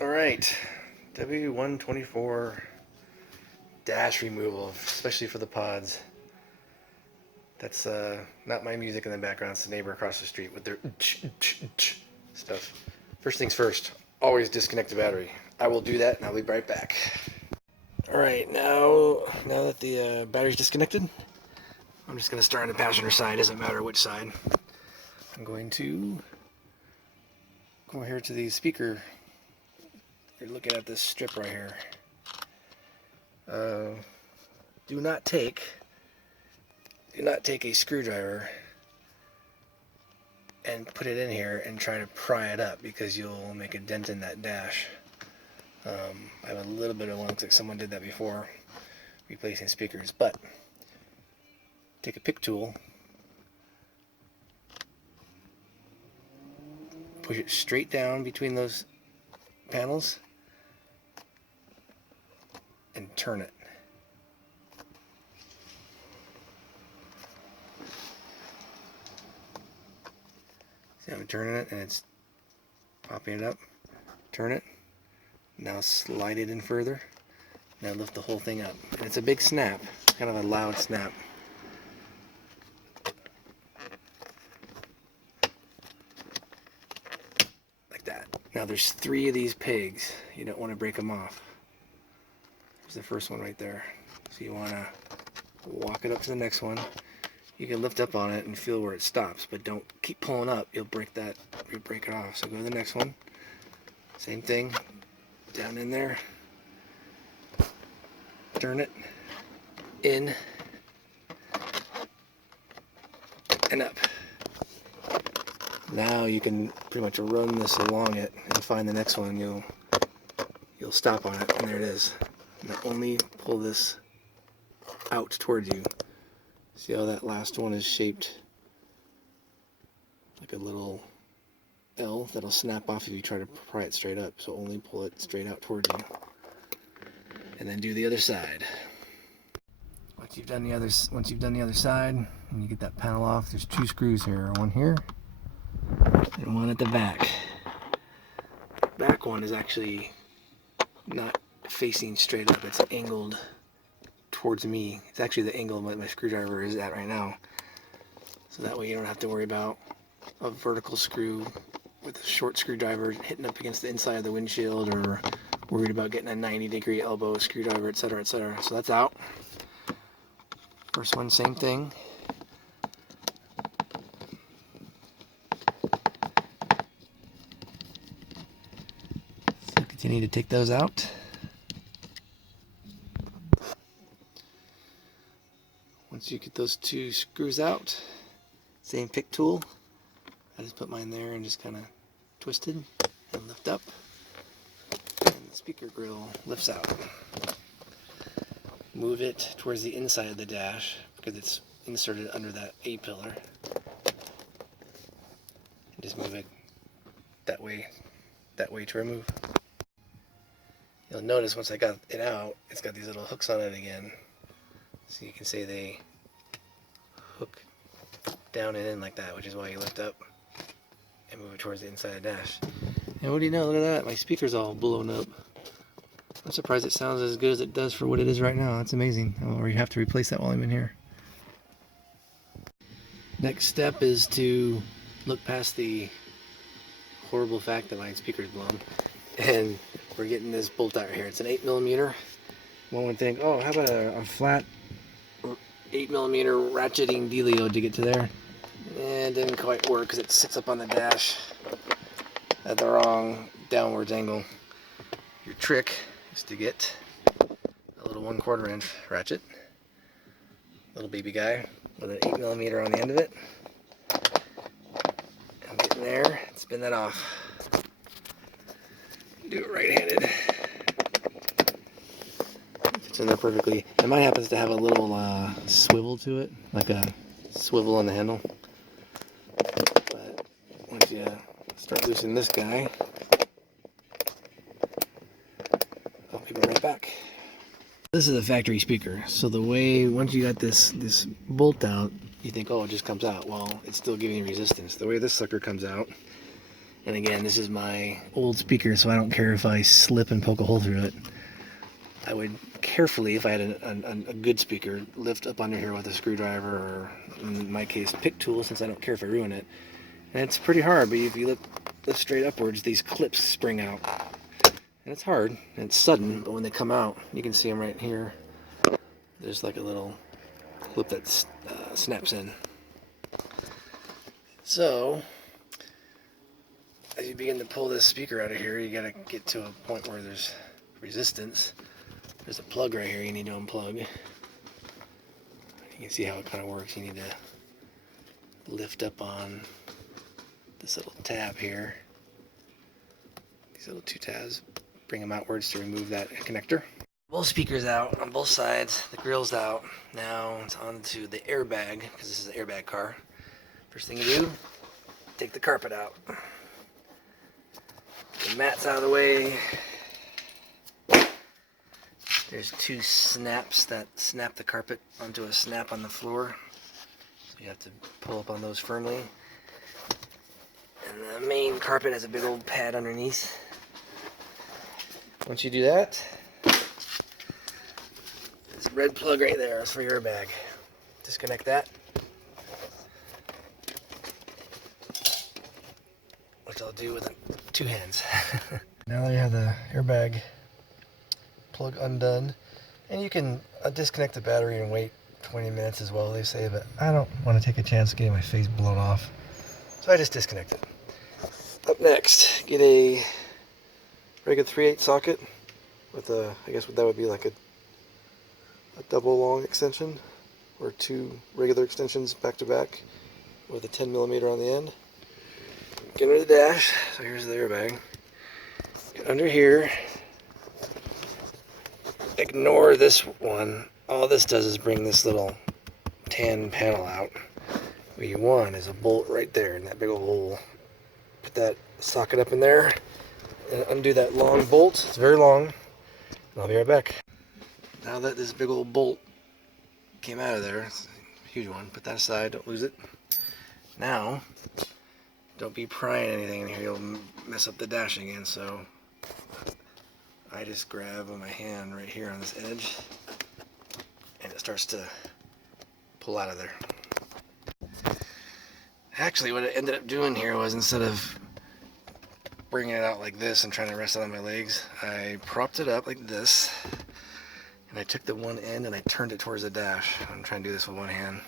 Alright, W124 dash removal, especially for the pods. That's not my music in the background, it's the neighbor across the street with their stuff. First things first, always disconnect the battery. I will do that and I'll be right back. Alright, now that the battery's disconnected, I'm just going to start on the passenger side, doesn't matter which side. I'm going to go here to the speaker. You're looking at this strip right here. Do not take a screwdriver and put it in here and try to pry it up, because you'll make a dent in that dash. I have a little bit of one, looks like someone did that before, replacing speakers. But take a pick tool, push it straight down between those panels, and turn it. See, I'm turning it and it's popping it up. Turn it. Now slide it in further. Now lift the whole thing up. And it's a big snap, kind of a loud snap. Like that. Now there's 3 of these pegs. You don't want to break them off. There's the first one right there. So you want to walk it up to the next one. You can lift up on it and feel where it stops, but don't keep pulling up. You'll break it off. So go to the next one. Same thing. Down in there. Turn it. In. And up. Now you can pretty much run this along it and find the next one. You'll stop on it, and there it is. Now only pull this out towards you. See how that last one is shaped like a little L that'll snap off if you try to pry it straight up. So only pull it straight out towards you. And then do the other side. Once you've done the other side, and you get that panel off, there's 2 screws here. One here and one at the back. The back one is actually not facing straight up, it's angled towards me. It's actually the angle my screwdriver is at right now. So that way you don't have to worry about a vertical screw with a short screwdriver hitting up against the inside of the windshield, or worried about getting a 90-degree elbow screwdriver, etc., etc. So that's out. First one, same thing. So continue to take those out. Once you get those 2 screws out, same pick tool. I just put mine there and just kind of twisted and lift up. And the speaker grill lifts out. Move it towards the inside of the dash because it's inserted under that A-pillar. And just move it that way to remove. You'll notice once I got it out, it's got these little hooks on it again. So you can see they hook down and in like that, which is why you lift up and move it towards the inside of the dash. And what do you know, look at that, my speaker's all blown up. I'm surprised it sounds as good as it does for what it is right now. That's amazing. Or you have to replace that while I'm in here. Next step is to look past the horrible fact that my speaker's blown. And we're getting this bolt out here. It's an 8mm. One would think, oh, how about a flat 8mm ratcheting dealio to get to there? And it didn't quite work because it sits up on the dash at the wrong downwards angle. Your trick is to get a little 1/4 inch ratchet, little baby guy with an 8mm on the end of it, and get in there and spin that off. Do it right-handed. It's in there perfectly. And mine happens to have a little swivel to it, like a swivel on the handle. But once you start loosening this guy, I'll be right back. This is a factory speaker, so the way, once you got this bolt out, you think, oh, it just comes out. Well, it's still giving resistance. The way this sucker comes out, And again, this is my old speaker, so I don't care if I slip and poke a hole through it. I would carefully, if I had a good speaker, lift up under here with a screwdriver, or in my case, pick tool, since I don't care if I ruin it. And it's pretty hard, but if you lift straight upwards, these clips spring out. And it's hard, and it's sudden, but when they come out, you can see them right here. There's like a little clip that snaps in. So, as you begin to pull this speaker out of here, you gotta get to a point where there's resistance. There's a plug right here you need to unplug. You can see how it kind of works. You need to lift up on this little tab here. These little two tabs. Bring them outwards to remove that connector. Both speakers out on both sides. The grill's out. Now it's on to the airbag, because this is an airbag car. First thing you do, take the carpet out. The mat's out of the way. There's two snaps that snap the carpet onto a snap on the floor. So you have to pull up on those firmly. And the main carpet has a big old pad underneath. Once you do that, there's a red plug right there for your airbag. Disconnect that. Which I'll do with two hands. Now that you have the airbag plug undone, and you can disconnect the battery and wait 20 minutes as well, they say, but I don't want to take a chance of getting my face blown off, so I just disconnect it. Up next, get a regular 3/8 socket with a, I guess that would be like a double long extension, or two regular extensions back to back with a 10mm on the end. Get under the dash. So here's the airbag. Get under here. Ignore this one. All this does is bring this little tan panel out. What you want is a bolt right there in that big old hole. Put that socket up in there and undo that long bolt. It's very long. And I'll be right back. Now that this big old bolt came out of there, it's a huge one, put that aside, don't lose it. Now, don't be prying anything in here, you'll mess up the dash again, so I just grab with my hand right here on this edge, and it starts to pull out of there. Actually, what it ended up doing here was, instead of bringing it out like this and trying to rest it on my legs, I propped it up like this, and I took the one end and I turned it towards the dash. I'm trying to do this with one hand.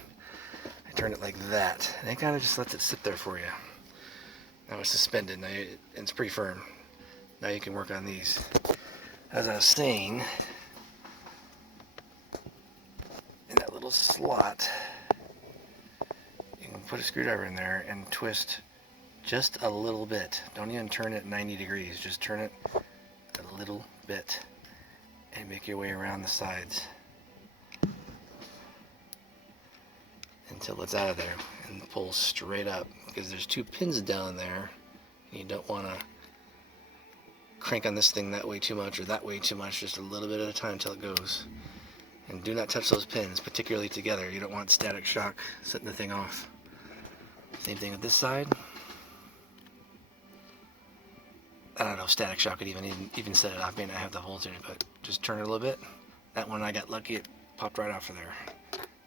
I turned it like that, and it kind of just lets it sit there for you. Now it's suspended, now it's pretty firm. Now you can work on these. As I was saying, in that little slot, you can put a screwdriver in there and twist just a little bit. Don't even turn it 90 degrees, just turn it a little bit and make your way around the sides until it's out of there, and pull straight up, because there's two pins down there and you don't want to crank on this thing that way too much or that way too much, just a little bit at a time until it goes. And do not touch those pins, particularly together. You don't want static shock setting the thing off. Same thing with this side. I don't know if static shock could even set it off. May not have the voltage, but just turn it a little bit. That one, I got lucky, it popped right off of there.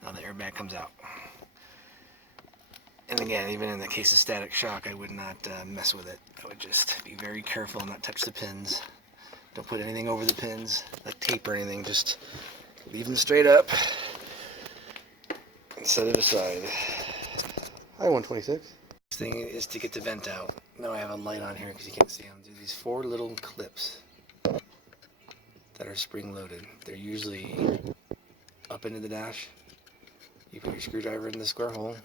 Now the airbag comes out. And again, even in the case of static shock, I would not mess with it. I would just be very careful and not touch the pins. Don't put anything over the pins, like tape or anything. Just leave them straight up and set it aside. Hi, 126. Next thing is to get the vent out. Now I have a light on here because you can't see them. There's these 4 little clips that are spring-loaded. They're usually up into the dash. You put your screwdriver in the square hole,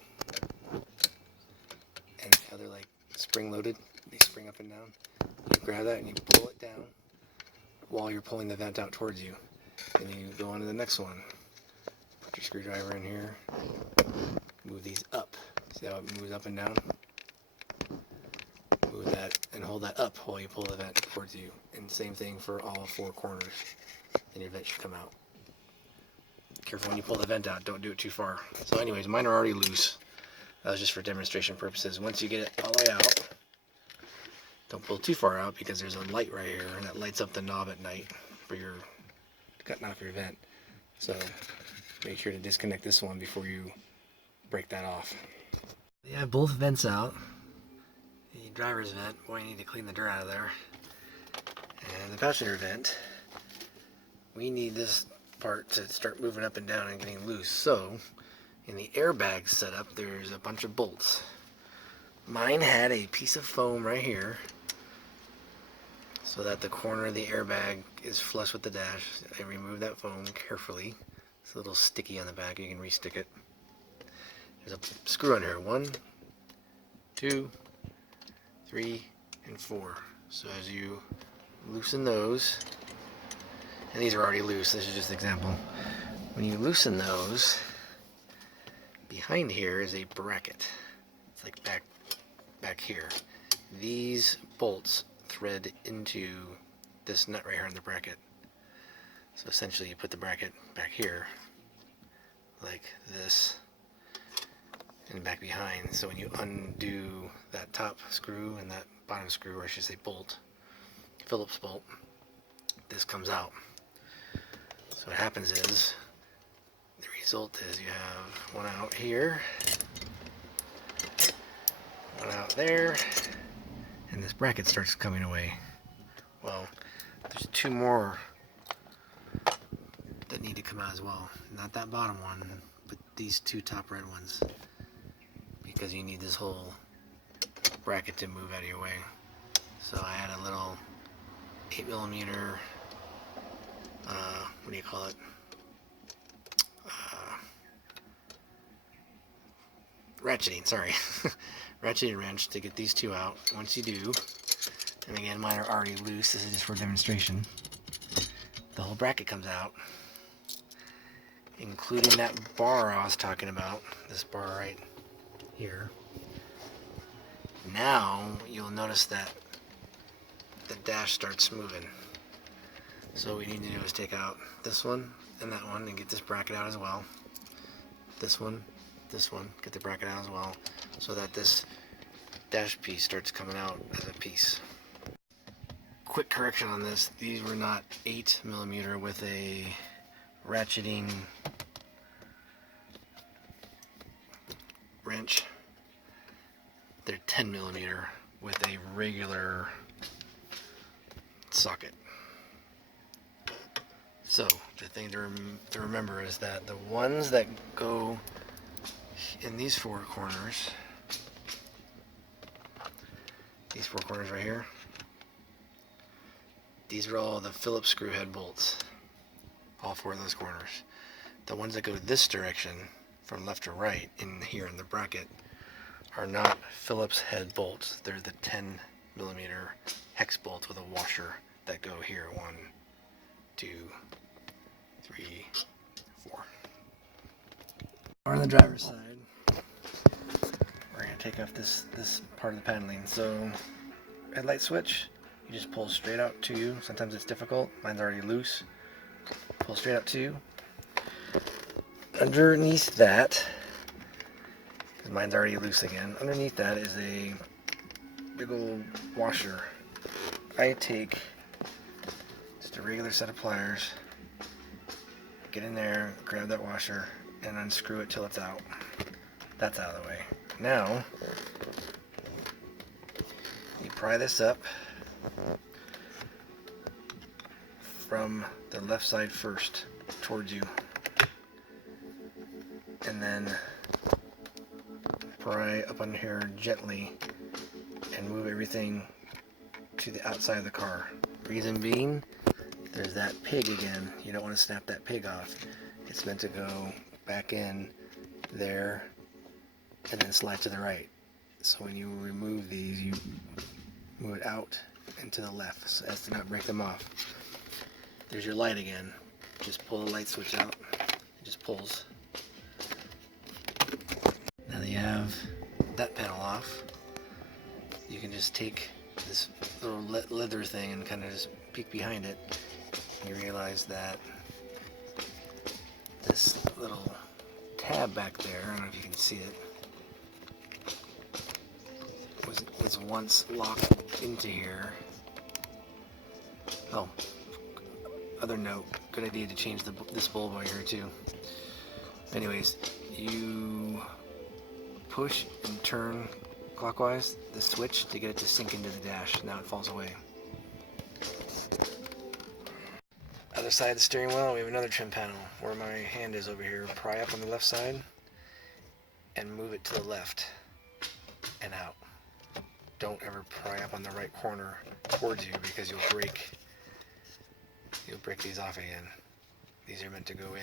and how they're like spring-loaded, they spring up and down. You grab that and you pull it down while you're pulling the vent out towards you. And you go on to the next one. Put your screwdriver in here. Move these up. See how it moves up and down? Move that and hold that up while you pull the vent towards you. And same thing for all 4 corners. Then your vent should come out. Careful when you pull the vent out, don't do it too far. So anyways, mine are already loose. That was just for demonstration purposes. Once you get it all the way out, Don't pull too far out because there's a light right here and that lights up the knob at night for your cutting off your vent. So make sure to disconnect this one before you break that off. You have both vents out. The driver's vent, boy, you need to clean the dirt out of there. And the passenger vent, we need this part to start moving up and down and getting loose. So in the airbag setup, there's a bunch of bolts. Mine had a piece of foam right here so that the corner of the airbag is flush with the dash. I remove that foam carefully. It's a little sticky on the back. You can re-stick it. There's a screw on here. 1, 2, 3, and 4. So as you loosen those, and these are already loose, this is just an example. When you loosen those, behind here is a bracket. It's like back here. These bolts thread into this nut right here in the bracket. So essentially you put the bracket back here, like this, and back behind. So when you undo that top screw and that bottom screw, or I should say bolt, Phillips bolt, this comes out. So what happens is, the result is you have one out here, one out there, and this bracket starts coming away. Well, there's 2 more that need to come out as well. Not that bottom one, but these 2 top red ones, because you need this whole bracket to move out of your way. So I had a little 8mm, what do you call it? Ratcheting, sorry. Ratcheting wrench to get these 2 out. Once you do, and again, mine are already loose, this is just for demonstration, the whole bracket comes out, including that bar I was talking about, this bar right here. Now you'll notice that the dash starts moving. So what we need to do is take out this one and that one and get this bracket out as well. This one, get the bracket out as well, so that this dash piece starts coming out as a piece. Quick correction on this, these were not 8mm with a ratcheting wrench. They're 10mm with a regular socket. So the thing to remember is that the ones that go in these 4 corners, these 4 corners right here, these are all the Phillips screw head bolts, all 4 of those corners. The ones that go this direction from left to right in here in the bracket are not Phillips head bolts. They're the 10mm hex bolts with a washer that go here. 1, 2, 3, 4. On the driver's side, we're going to take off this part of the paneling. So headlight switch, you just pull straight out to you. Sometimes it's difficult. Mine's already loose. Pull straight out to you. Underneath that, because mine's already loose again, underneath that is a big old washer. I take just a regular set of pliers, get in there, grab that washer, and unscrew it till it's out. That's out of the way. Now, you pry this up from the left side first towards you, and then pry up on here gently and move everything to the outside of the car. Reason being, there's that pig again. You don't want to snap that pig off. It's meant to go back in there and then slide to the right. So when you remove these, you move it out and to the left so as to not break them off. There's your light again. Just pull the light switch out. It just pulls. Now that you have that panel off, you can just take this little leather thing and kind of just peek behind it. You realize that this little tab back there, I don't know if you can see it, was once locked into here. Oh, other note, good idea to change this bulb over here too. Anyways, you push and turn clockwise the switch to get it to sink into the dash. Now it falls away. Other side of the steering wheel, we have another trim panel where my hand is over here. Pry up on the left side and move it to the left and out. Don't ever pry up on the right corner towards you because you'll break these off again. These are meant to go in.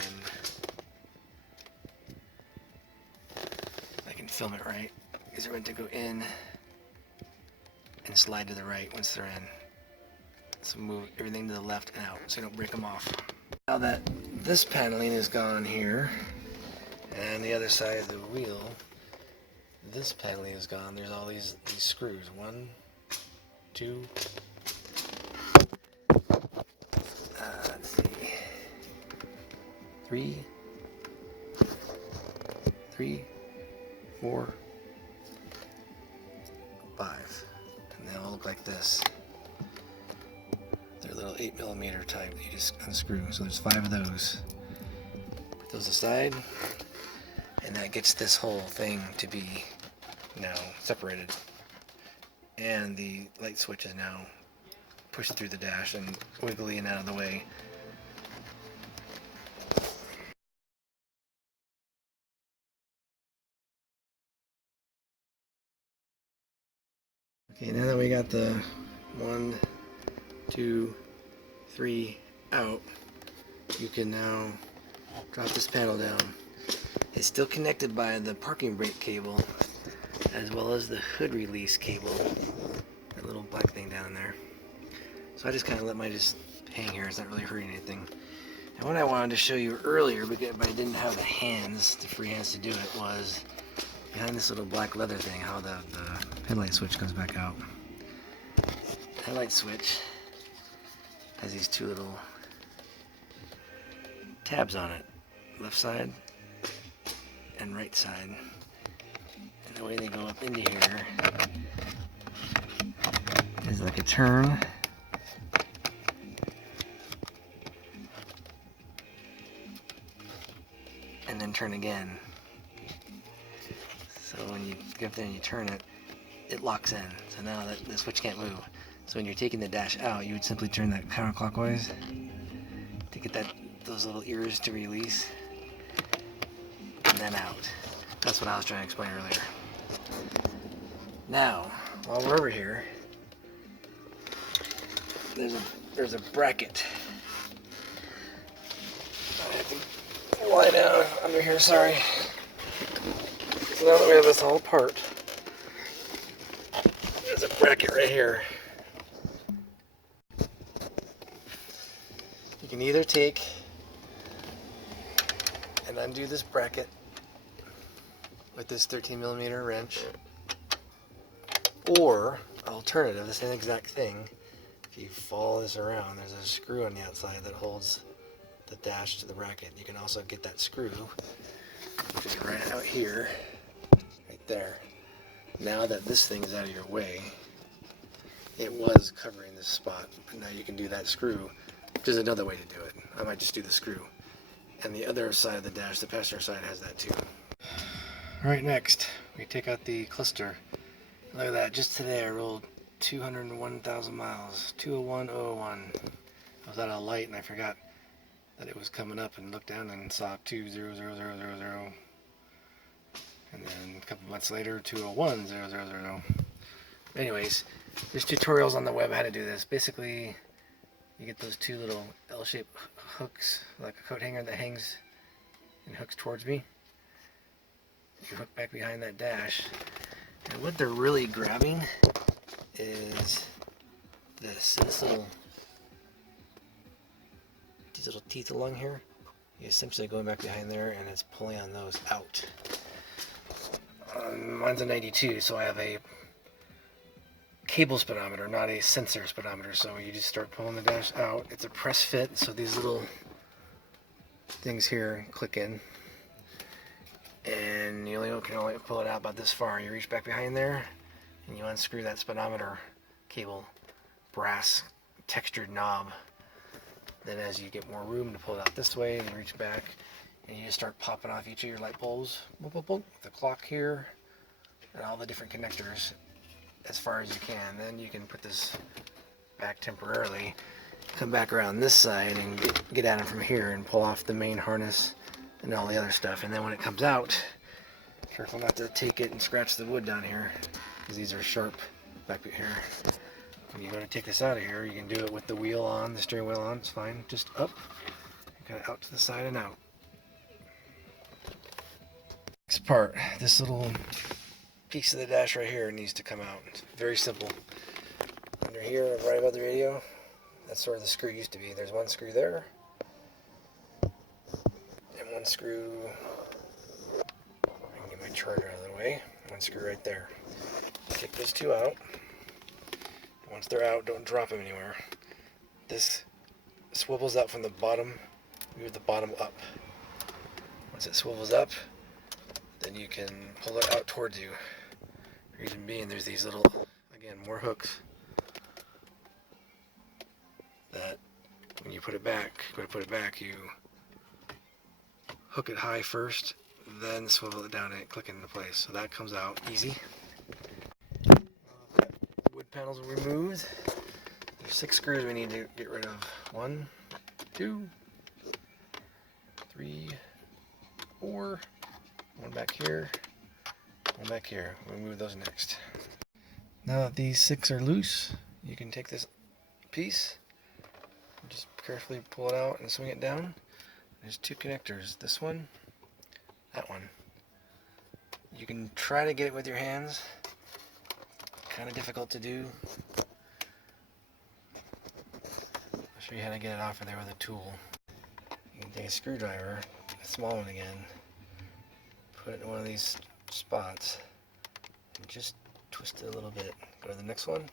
I can film it right. These are meant to go in and slide to the right once they're in. So move everything to the left and out so you don't break them off. Now that this paneling is gone here, and the other side of the wheel, this paneling is gone. There's all these screws. 1, 2, let's see, 3, 4, 5, and they all look like this. They're little 8mm type that you just unscrew. So there's 5 of those. Put those aside, and that gets this whole thing to be now separated. And the light switch is now pushed through the dash and wiggly and out of the way. Okay, now that we got the 1, 2, 3 out, you can now drop this panel down. It's still connected by the parking brake cable as well as the hood release cable, that little black thing down there. So I just kind of let mine just hang here. It's not really hurting anything. And what I wanted to show you earlier, but I didn't have the free hands to do it, was behind this little black leather thing, how the headlight switch comes back out. The headlight switch has these 2 little tabs on it, left side and right side. And the way they go up into here is like a turn and then turn again. So when you get up there and you turn it, it locks in. So now that the switch can't move. So when you're taking the dash out, you would simply turn that counterclockwise to get those little ears to release, and then out. That's what I was trying to explain earlier. Now, while we're over here, there's a bracket. I have to lie down under here, sorry. So now that we have this all apart, there's a bracket right here. You can either take and undo this bracket with this 13mm wrench, or alternative, the same exact thing. If you follow this around, there's a screw on the outside that holds the dash to the bracket. You can also get that screw, which is right out here, right there. Now that this thing is out of your way, it was covering this spot, but now you can do that screw, which is another way to do it. I might just do the screw. And the other side of the dash, the passenger side, has that too. Alright, next, we take out the cluster. Look at that, just today I rolled 201,000 miles, 201,001. I was at a light and I forgot that it was coming up and looked down and saw 200,000. And then a couple months later, 201,000. Anyways, there's tutorials on the web how to do this. Basically, you get those 2 little L-shaped hooks, like a coat hanger that hangs and hooks towards me. You hook back behind that dash. And what they're really grabbing is this these little teeth along here. You're essentially going back behind there and it's pulling on those out. Mine's a 92, so I have a cable speedometer, not a sensor speedometer. So you just start pulling the dash out. It's a press fit, so these little things here click in. And you can only pull it out about this far. You reach back behind there and you unscrew that speedometer cable, brass textured knob. Then as you get more room to pull it out this way, and you reach back, and you just start popping off each of your light bulbs, boop, boop, boop, the clock here, and all the different connectors as far as you can. Then you can put this back temporarily, come back around this side and get at them from here and pull off the main harness and all the other stuff. And then when it comes out, careful not to take it and scratch the wood down here, because these are sharp back here. When you go to take this out of here, you can do it with the wheel on, the steering wheel on, it's fine. Just up, kind of out to the side and out. Next part, this little piece of the dash right here needs to come out. It's very simple. Under here, right above the radio, that's where the screw used to be. There's one screw there, and one screw, I can get my charger out of the way, one screw right there. Take those two out. Once they're out, don't drop them anywhere. This swivels out from the bottom, move the bottom up. Once it swivels up, then you can pull it out towards you. Reason being, there's these little, again, more hooks that when you put it back, you hook it high first, then swivel it down and click it into place. So that comes out easy. Wood panels are removed. There's 6 screws we need to get rid of. 1, 2, 3, 4, one back here, one back here. We'll remove those next. Now that these 6 are loose, you can take this piece, just carefully pull it out and swing it down. There's 2 connectors, this one, that one. You can try to get it with your hands. Kind of difficult to do. I'll show you how to get it off of there with a tool. You can take a screwdriver, a small one again, put it in one of these spots, and just twist it a little bit. Go to the next one,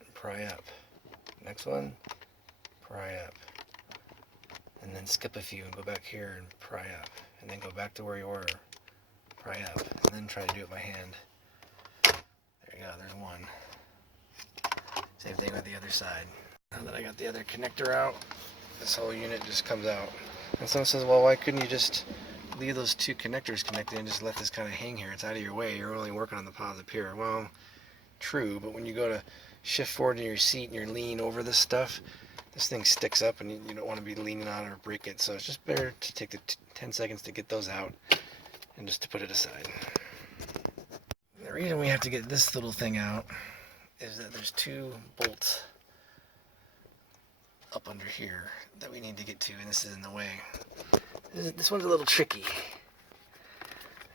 and pry up. Next one, pry up. And then skip a few and go back here and pry up. And then go back to where you were, pry up, and then try to do it by hand. There you go, there's one. Same thing with the other side. Now that I got the other connector out, this whole unit just comes out. And someone says, well, why couldn't you just leave those 2 connectors connected and just let this kind of hang here? It's out of your way. You're only working on the positive here. Well, true, but when you go to shift forward in your seat and you're leaning over this stuff, this thing sticks up and you don't want to be leaning on it or break it. So it's just better to take the 10 seconds to get those out and just to put it aside. The reason we have to get this little thing out is that there's 2 bolts up under here that we need to get to, and this is in the way. This one's a little tricky.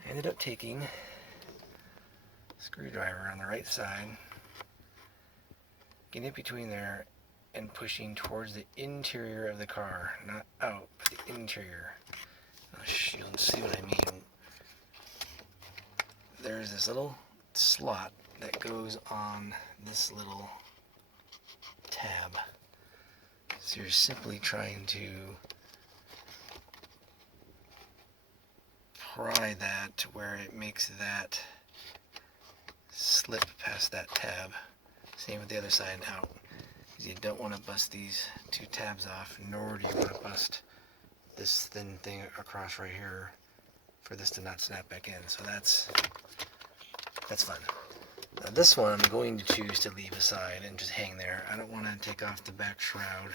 I ended up taking a screwdriver on the right side, getting it between there, and pushing towards the interior of the car. Not out, but the interior. You'll see what I mean. There's this little slot that goes on this little tab. So you're simply trying to pry that to where it makes that slip past that tab. Same with the other side and out. Because you don't want to bust these 2 tabs off, nor do you want to bust this thin thing across right here for this to not snap back in. So that's fun. Now this one I'm going to choose to leave aside and just hang there. I don't want to take off the back shroud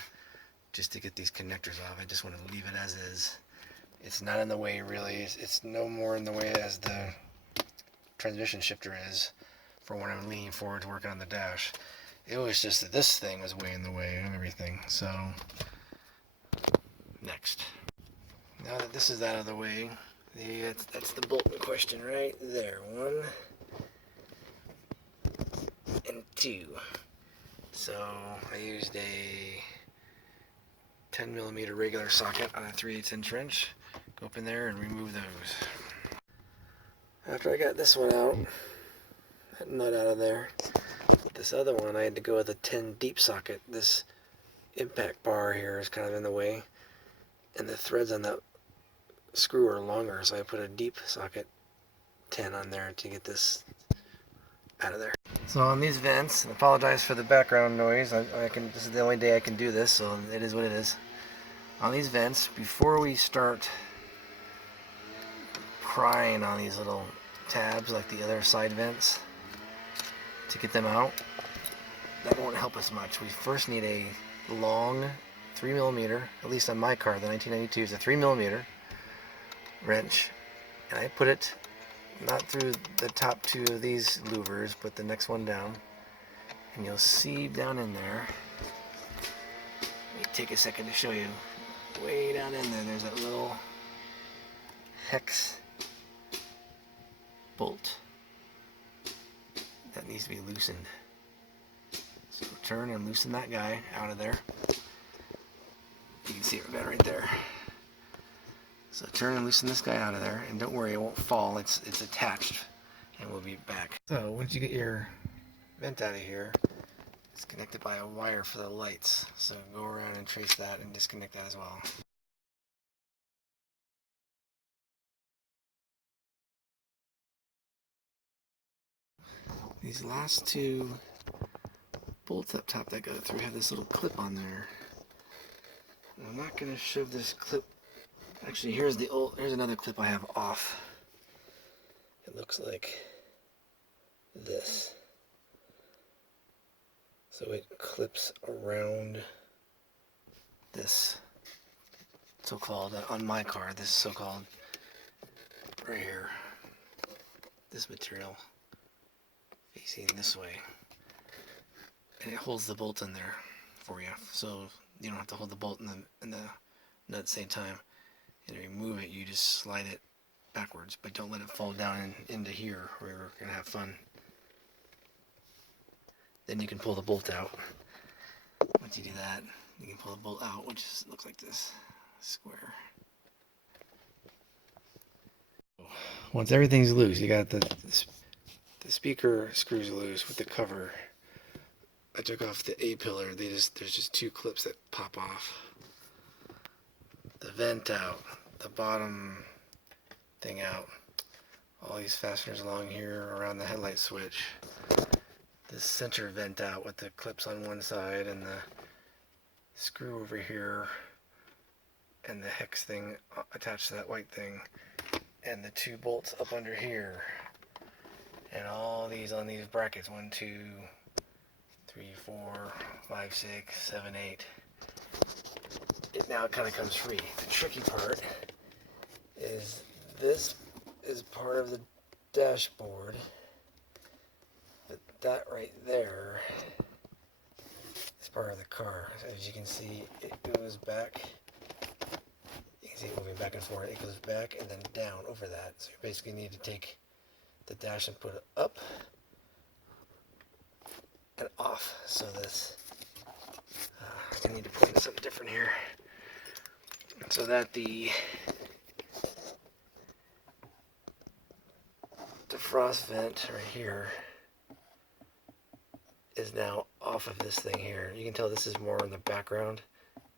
just to get these connectors off. I just want to leave it as is. It's not in the way really. It's no more in the way as the transmission shifter is for when I'm leaning forward to working on the dash. It was just that this thing was way in the way of everything. So next. Now that this is out of the way, that's the bolt in question right there. 1 and 2. So I used a 10mm regular socket on a 3/8 inch wrench. Go up in there and remove those. After I got this one out, that nut out of there, this other one I had to go with a 10 deep socket. This impact bar here is kind of in the way, and the threads on that screw are longer, so I put a deep socket 10 on there to get this out of there. So on these vents, I apologize for the background noise. This is the only day I can do this, so it is what it is. On these vents, before we start prying on these little tabs like the other side vents to get them out, that won't help us much. We first need a long 3mm, at least on my car, the 1992 is a 3mm wrench, and I put it not through the top two of these louvers, but the next one down, and you'll see down in there, let me take a second to show you, way down in there, there's that little hex bolt that needs to be loosened. So turn and loosen that guy out of there. You can see it better right there. So turn and loosen this guy out of there, and don't worry, it won't fall. It's attached, and we'll be back. So once you get your vent out of here, it's connected by a wire for the lights. So go around and trace that and disconnect that as well. These last two bolts up top that go through have this little clip on there. And I'm not going to shove this clip. Actually, here's another clip I have off. It looks like this. So it clips around this so-called, on my car, this so-called, right here, this material facing this way. And it holds the bolt in there for you, so you don't have to hold the bolt in the nut at the same time. And to remove it, you just slide it backwards, but don't let it fall down into here where you're going to have fun. Then you can pull the bolt out. Once you do that, you can pull the bolt out, which looks like this, square. Once everything's loose, you got the speaker screws loose with the cover. I took off the A-pillar. There's just two clips that pop off. The vent out, the bottom thing out, all these fasteners along here around the headlight switch, this center vent out with the clips on one side and the screw over here and the hex thing attached to that white thing, and the two bolts up under here, and all these on these brackets, 1, 2, 3, 4, 5, 6, 7, 8. Now it kind of comes free. The tricky part is this is part of the dashboard, but that right there is part of the car. As you can see, it goes back. You can see it moving back and forth. It goes back and then down over that. So you basically need to take the dash and put it up and off. So this, I need to put in something different here, so that the defrost vent right here is now off of this thing here. You can tell this is more in the background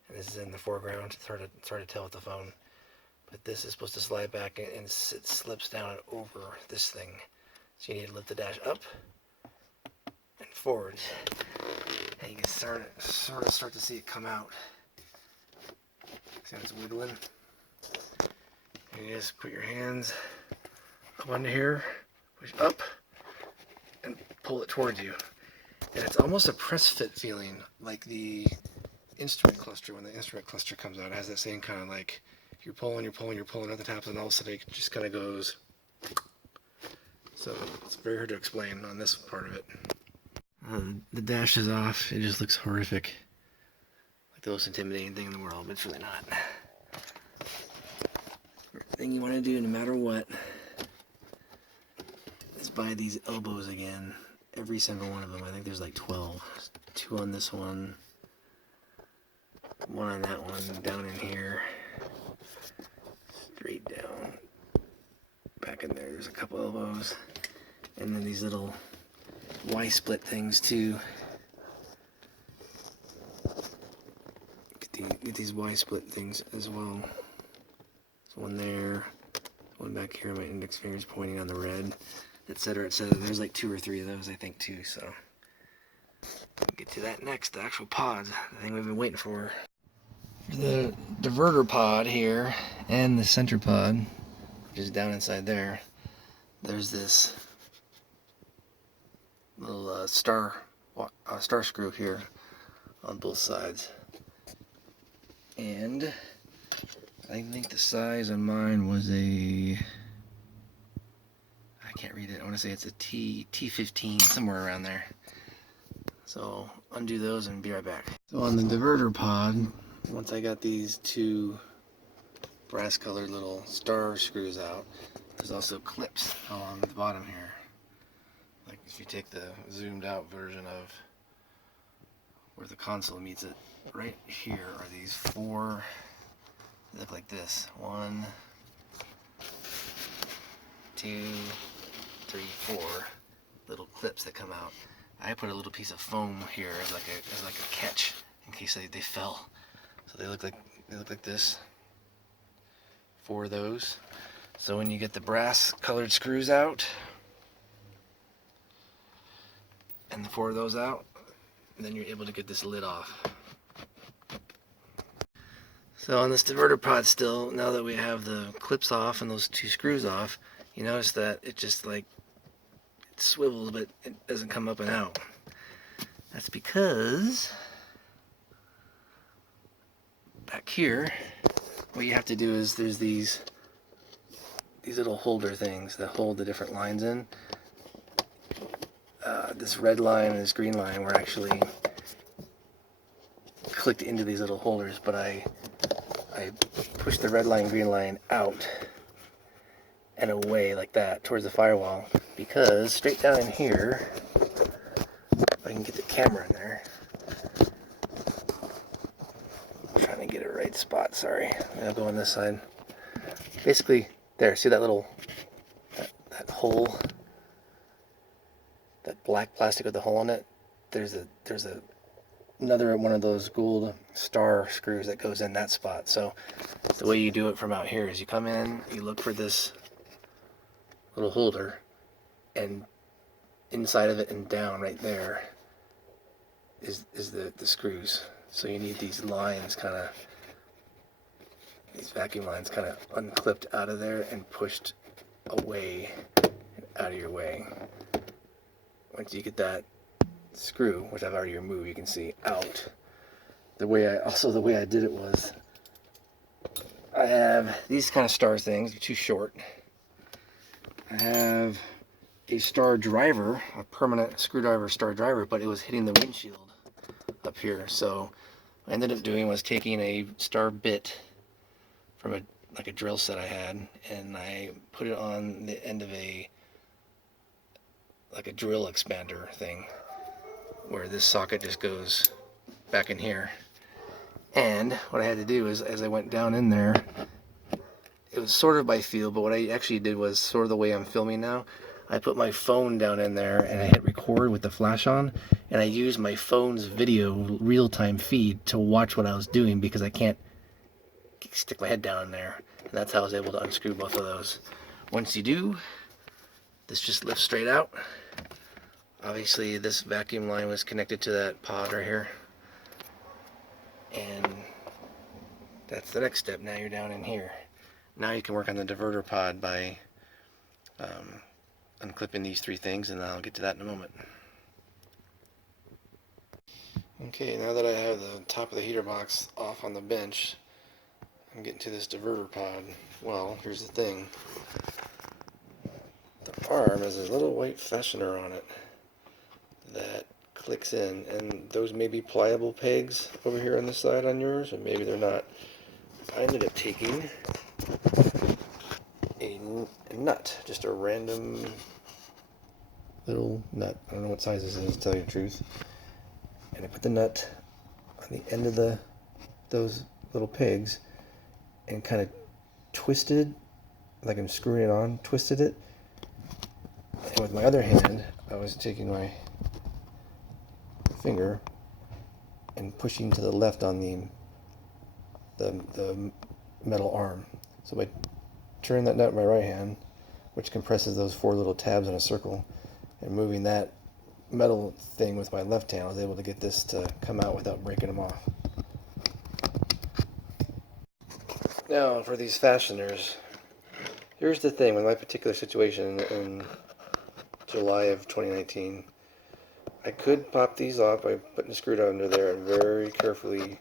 and this is in the foreground. It's hard to tell with the phone, but this is supposed to slide back and it slips down over this thing. So you need to lift the dash up and forward, and you can sort of start to see it come out. See how it's wiggling? And you just put your hands up under here, push up, and pull it towards you. And it's almost a press fit feeling, like the instrument cluster. When the instrument cluster comes out, it has that same kind of like, you're pulling, nothing happens, and all of a sudden it just kind of goes. So it's very hard to explain on this part of it. The dash is off. It just looks horrific. Like the most intimidating thing in the world, but it's really not. The thing you want to do no matter what is buy these elbows again. Every single one of them. I think there's like 12. 2 on this one. 1 on that one. Down in here. Straight down. Back in there. There's a couple elbows. And then these little Y-split things too. Get these Y-split things as well. There's one there. One back here, my index finger's pointing on the red, etc., etc. There's like 2 or 3 of those, I think, too, so. We'll get to that next, the actual pods, the thing we've been waiting for. The diverter pod here, and the center pod, which is down inside there, there's this little star screw here on both sides. And I think the size on mine was I can't read it. I want to say it's a T15, somewhere around there. So undo those and be right back. So on the diverter pod, once I got these 2 brass colored little star screws out, there's also clips along the bottom here. Like if you take the zoomed out version of where the console meets it, right here are these 4, they look like this. 1, 2, 3, 4 little clips that come out. I put a little piece of foam here as like a catch in case they fell. So they look like this. 4 of those. So when you get the brass colored screws out and the 4 of those out, then you're able to get this lid off. So on this diverter pod still, now that we have the clips off and those 2 screws off, you notice that it just like it swivels, but it doesn't come up and out. That's because back here, what you have to do is there's these little holder things that hold the different lines in. This red line and this green line were actually clicked into these little holders, but I pushed the red line, green line out and away like that towards the firewall, because straight down in here, if I can get the camera in there, I'm trying to get it right spot, sorry, I'll go on this side. Basically, there, see that little, that hole, that black plastic with the hole in it? There's another one of those gold star screws that goes in that spot. So the way you do it from out here is you come in, you look for this little holder, and inside of it and down right there is the screws. So you need these lines these vacuum lines kind of unclipped out of there and pushed away and out of your way. Once you get that screw, which I've already removed, you can see, out. The way I did it was, I have these kind of star things, they're too short. I have a star driver, a permanent screwdriver star driver, but it was hitting the windshield up here. So what I ended up doing was taking a star bit from like a drill set I had, and I put it on the end of like a drill expander thing, where this socket just goes back in here. And what I had to do is, as I went down in there, it was sort of by feel, but what I actually did was sort of the way I'm filming now. I put my phone down in there and I hit record with the flash on, and I used my phone's video real-time feed to watch what I was doing, because I can't stick my head down in there. And that's how I was able to unscrew both of those. Once you do, this just lifts straight out. Obviously this vacuum line was connected to that pod right here, and that's the next step. Now you're down in here. Now you can work on the diverter pod by unclipping these 3 things, and I'll get to that in a moment. Okay, now that I have the top of the heater box off on the bench, I'm getting to this diverter pod. Well, here's the thing. The arm has a little white fastener on it that clicks in, and those may be pliable pegs over here on this side on yours, or maybe they're not. I ended up taking a nut, just a random little nut. I don't know what size this is, to tell you the truth. And I put the nut on the end of those little pegs and kind of twisted, like I'm screwing it on, twisted it. And with my other hand, I was taking my finger and pushing to the left on the metal arm. So by turn that nut with my right hand, which compresses those 4 little tabs in a circle, and moving that metal thing with my left hand, I was able to get this to come out without breaking them off. Now for these fasteners, here's the thing with my particular situation in July of 2019. I could pop these off by putting a screwdriver under there and very carefully,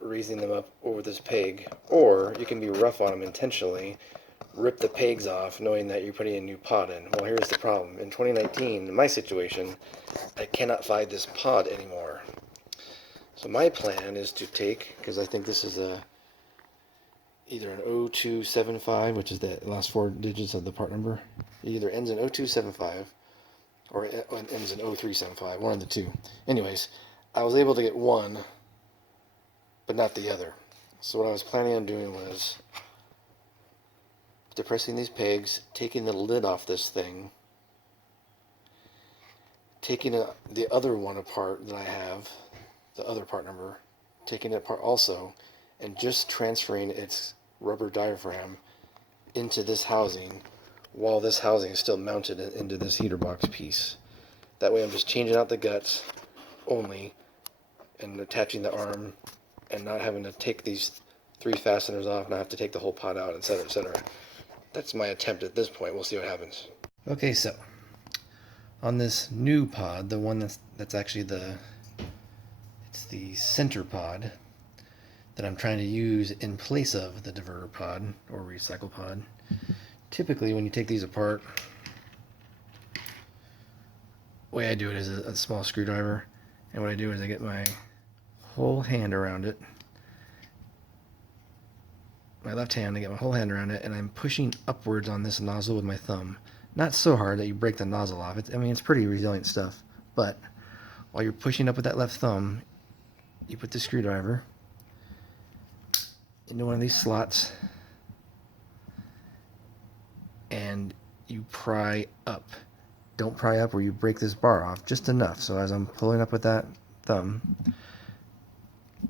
raising them up over this peg, or you can be rough on them intentionally, rip the pegs off knowing that you're putting a new pod in. Well, here's the problem. In 2019, in my situation, I cannot find this pod anymore. So my plan is to take, because I think this is either an 0275, which is the last 4 digits of the part number. It either ends in 0275 or it ends in 0375, one of the two. Anyways, I was able to get one, but not the other. So what I was planning on doing was depressing these pegs, taking the lid off this thing, taking the other one apart that I have, the other part number, taking it apart also, and just transferring its rubber diaphragm into this housing while this housing is still mounted into this heater box piece. That way I'm just changing out the guts only and attaching the arm and not having to take these 3 fasteners off and I have to take the whole pod out, etc., etc. That's my attempt at this point. We'll see what happens. Okay, so on this new pod, the one that's actually it's the center pod that I'm trying to use in place of the diverter pod or recycle pod. Typically when you take these apart, the way I do it is a small screwdriver, and what I do is I get my whole hand around it, my left hand, I get my whole hand around it, and I'm pushing upwards on this nozzle with my thumb. Not so hard that you break the nozzle off. It's pretty resilient stuff, but while you're pushing up with that left thumb, you put the screwdriver into one of these slots and you pry up. Don't pry up where you break this bar off, just enough. So as I'm pulling up with that thumb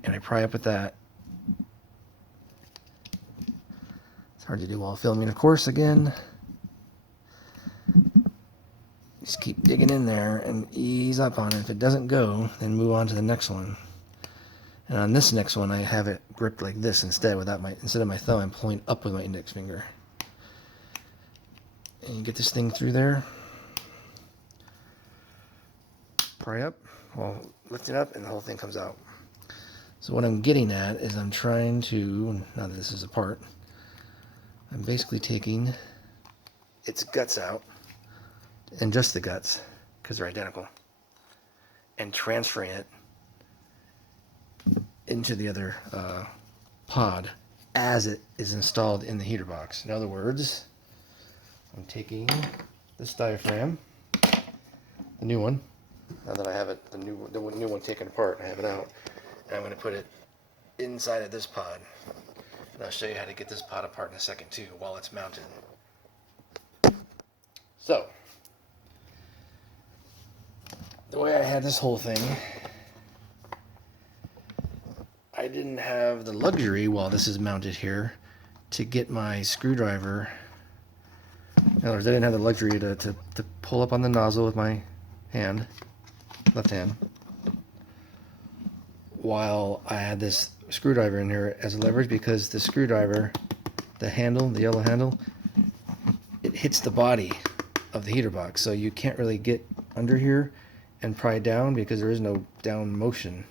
and I pry up with that, it's hard to do while filming, of course, again. Just keep digging in there and ease up on it. If it doesn't go, then move on to the next one. And on this next one, I have it gripped like this instead of my thumb, I'm pulling up with my index finger. And you get this thing through there. Pry up while lifting up, and the whole thing comes out. So what I'm getting at is I'm trying to, now that this is apart, I'm basically taking its guts out, and just the guts, because they're identical, and transferring it into the other pod as it is installed in the heater box. In other words, I'm taking this diaphragm, the new one, now that I have it, the new one taken apart, I have it out, and I'm going to put it inside of this pod. And I'll show you how to get this pod apart in a second too, while it's mounted. So, the way I had this whole thing, I didn't have the luxury, while this is mounted here, to get my screwdriver. In other words, I didn't have the luxury to pull up on the nozzle with my hand, left hand, while I had this screwdriver in here as a leverage, because the screwdriver, the handle, the yellow handle, it hits the body of the heater box, so you can't really get under here and pry down because there is no down motion.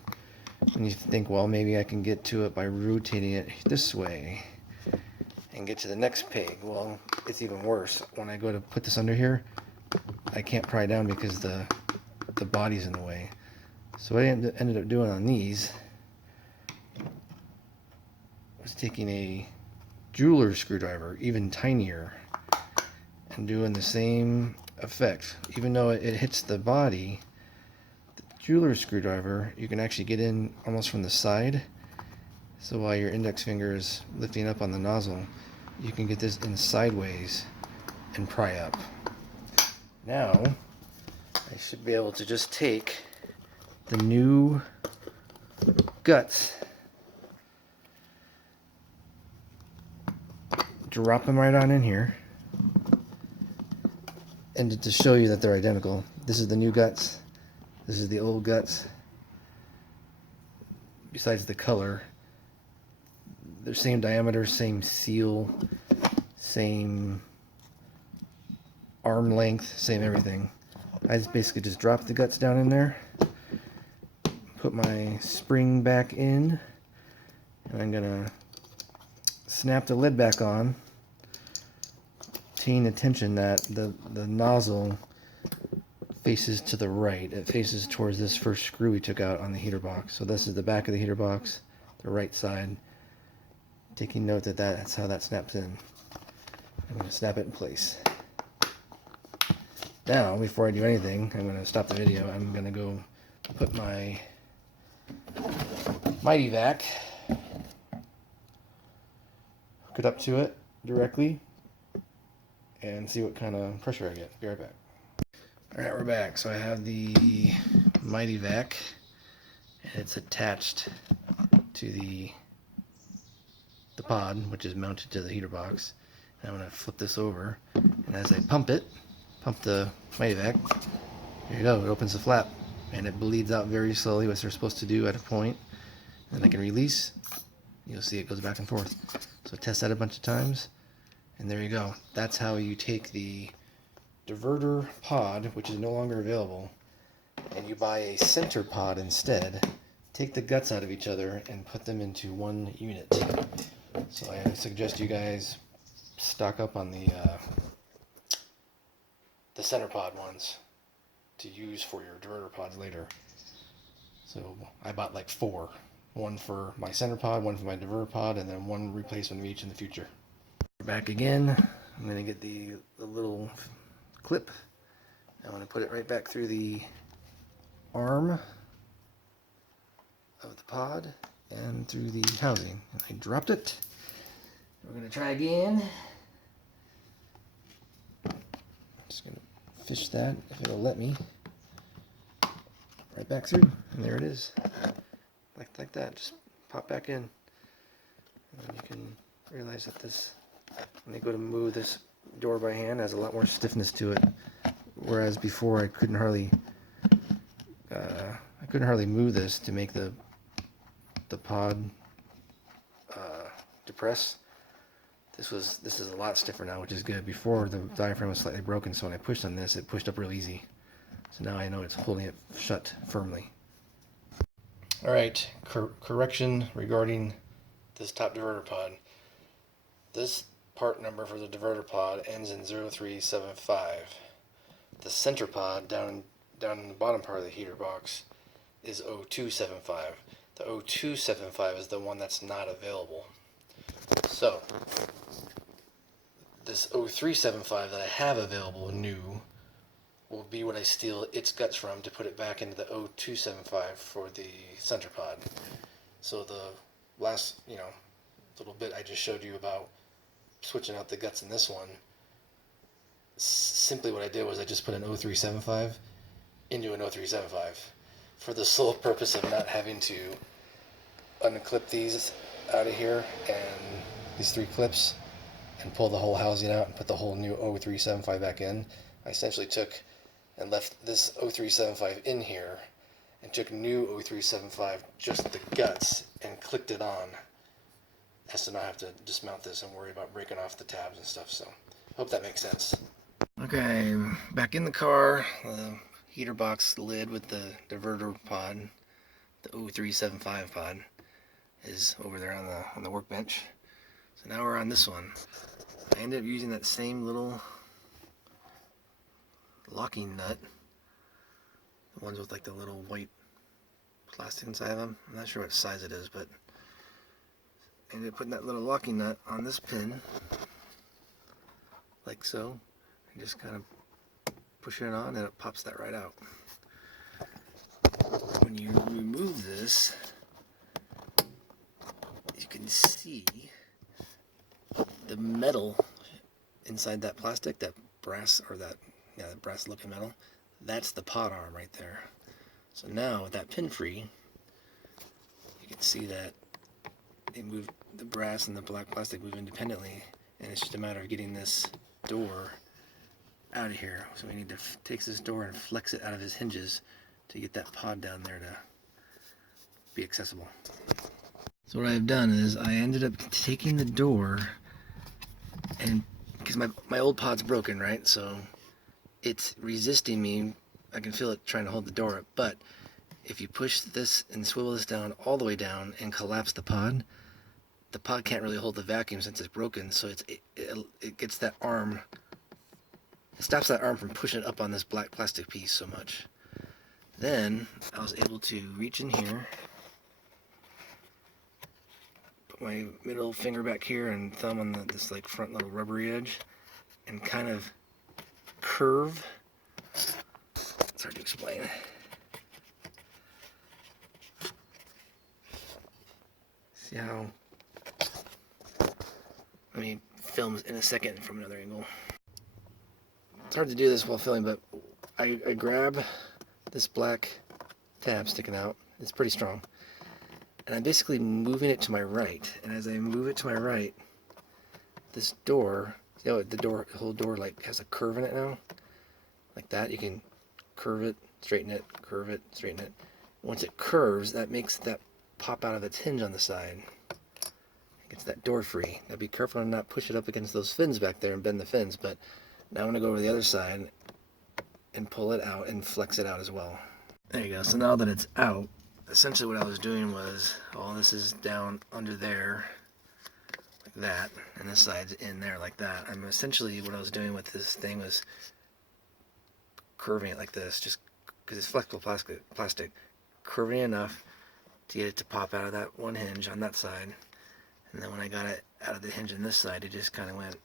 And you think, well, maybe I can get to it by rotating it this way and get to the next peg. Well, it's even worse. When I go to put this under here, I can't pry down because the body's in the way. So what I ended up doing on these was taking a jeweler's screwdriver, even tinier, and doing the same effect. Even though it hits the body, the jeweler's screwdriver, you can actually get in almost from the side. So while your index finger is lifting up on the nozzle, you can get this in sideways and pry up. Now, I should be able to just take the new guts drop them right on in here. And to show you that they're identical, this is the new guts, this is the old guts. Besides the color, they're same diameter, same seal, same arm length, same everything. I just basically just drop the guts down in there, put my spring back in, and I'm gonna snap the lid back on, paying attention that the nozzle faces to the right. It faces towards this first screw we took out on the heater box. So this is the back of the heater box, the right side. Taking note that that's how that snaps in. I'm going to snap it in place. Now, before I do anything, I'm going to stop the video. I'm going to go put my Mighty Vac, hook it up to it directly, and see what kind of pressure I get. Be right back. Alright, we're back. So I have the Mighty Vac, and it's attached to the pod, which is mounted to the heater box. And I'm going to flip this over, and as I pump the Mighty Vac, there you go, it opens the flap, and it bleeds out very slowly, what they're supposed to do at a point. And I can release, you'll see it goes back and forth. So test that a bunch of times, and there you go. That's how you take the Diverter Pod, which is no longer available, and you buy a center pod instead. Take the guts out of each other and put them into one unit. So I suggest you guys stock up on the center pod ones to use for your diverter pods later. So I bought like 4. One for my center pod, one for my diverter pod, and then one replacement of each in the future. We're back again. I'm going to get the little clip. I want to put it right back through the arm of the pod and through the housing. And I dropped it. We're going to try again. Just going to fish that, if it'll let me. Right back through, and there it is. Like that, just pop back in. And then you can realize that this, when I go to move this door by hand, has a lot more stiffness to it. Whereas before I couldn't hardly move this to make the pod depress. This is a lot stiffer now, which is good. Before the diaphragm was slightly broken, so when I pushed on this, it pushed up real easy. So now I know it's holding it shut firmly. Alright, correction regarding this top diverter pod. This part number for the diverter pod ends in 0375. The center pod down in the bottom part of the heater box is 0275. The 0275 is the one that's not available. So this 0375 that I have available new will be what I steal its guts from to put it back into the 0275 for the center pod. So the last, little bit I just showed you about switching out the guts in this one, simply what I did was I just put an 0375 into an 0375 for the sole purpose of not having to unclip these out of here and these 3 clips and pull the whole housing out and put the whole new 0375 back in. I essentially took and left this 0375 in here and took new 0375, just the guts, and clicked it on as to not have to dismount this and worry about breaking off the tabs and stuff. So hope that makes sense. Okay, back in the car. The heater box lid with the diverter pod, the 0375 pod, is over there on the workbench. So now we're on this one. I ended up using that same little locking nut, the ones with like the little white plastic inside of them. I'm not sure what size it is, but I ended up putting that little locking nut on this pin, like so, and just kind of push it on and it pops that right out. When you remove this, you can see the metal inside that plastic, that brass, or that brass looking metal. That's the pod arm right there. So now with that pin free, you can see that it moved, the brass and the black plastic move independently, and it's just a matter of getting this door out of here. So we need to take this door and flex it out of his hinges to get that pod down there to be accessible. So what I've done is I ended up taking the door, and because my old pod's broken, right? So it's resisting me. I can feel it trying to hold the door up, but if you push this and swivel this down all the way down and collapse the pod can't really hold the vacuum since it's broken, so it gets that arm, it stops that arm from pushing up on this black plastic piece so much. Then I was able to reach in here, put my middle finger back here and thumb on this like front little rubbery edge, and kind of curve. It's hard to explain. See how, let me film in a second from another angle. It's hard to do this while filming, but I grab this black tab sticking out. It's pretty strong. And I'm basically moving it to my right. And as I move it to my right, this door, see how the whole door like has a curve in it now? Like that. You can curve it, straighten it, curve it, straighten it. Once it curves, that makes that pop out of its hinge on the side. It gets that door free. Now be careful to not push it up against those fins back there and bend the fins, but now I'm going to go over to the other side and pull it out and flex it out as well. There you go. So now that it's out, essentially what I was doing was, all this is down under there like that, and this side's in there like that. I'm essentially, what I was doing with this thing was curving it like this, just because it's flexible plastic, curving enough to get it to pop out of that one hinge on that side, and then when I got it out of the hinge on this side, it just kind of went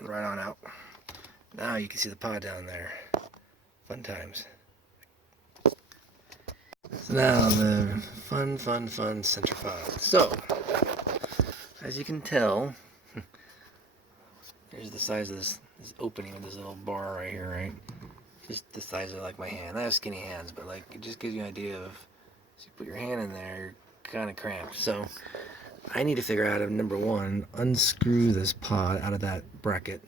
right on out. Now you can see the pod down there. Fun times. So now the fun center pod. So, as you can tell, here's the size of this opening with this little bar right here, right? Just the size of like my hand. I have skinny hands, but like it just gives you an idea of, so you put your hand in there, you're kind of cramped. So I need to figure out how to, number one, unscrew this pod out of that bracket.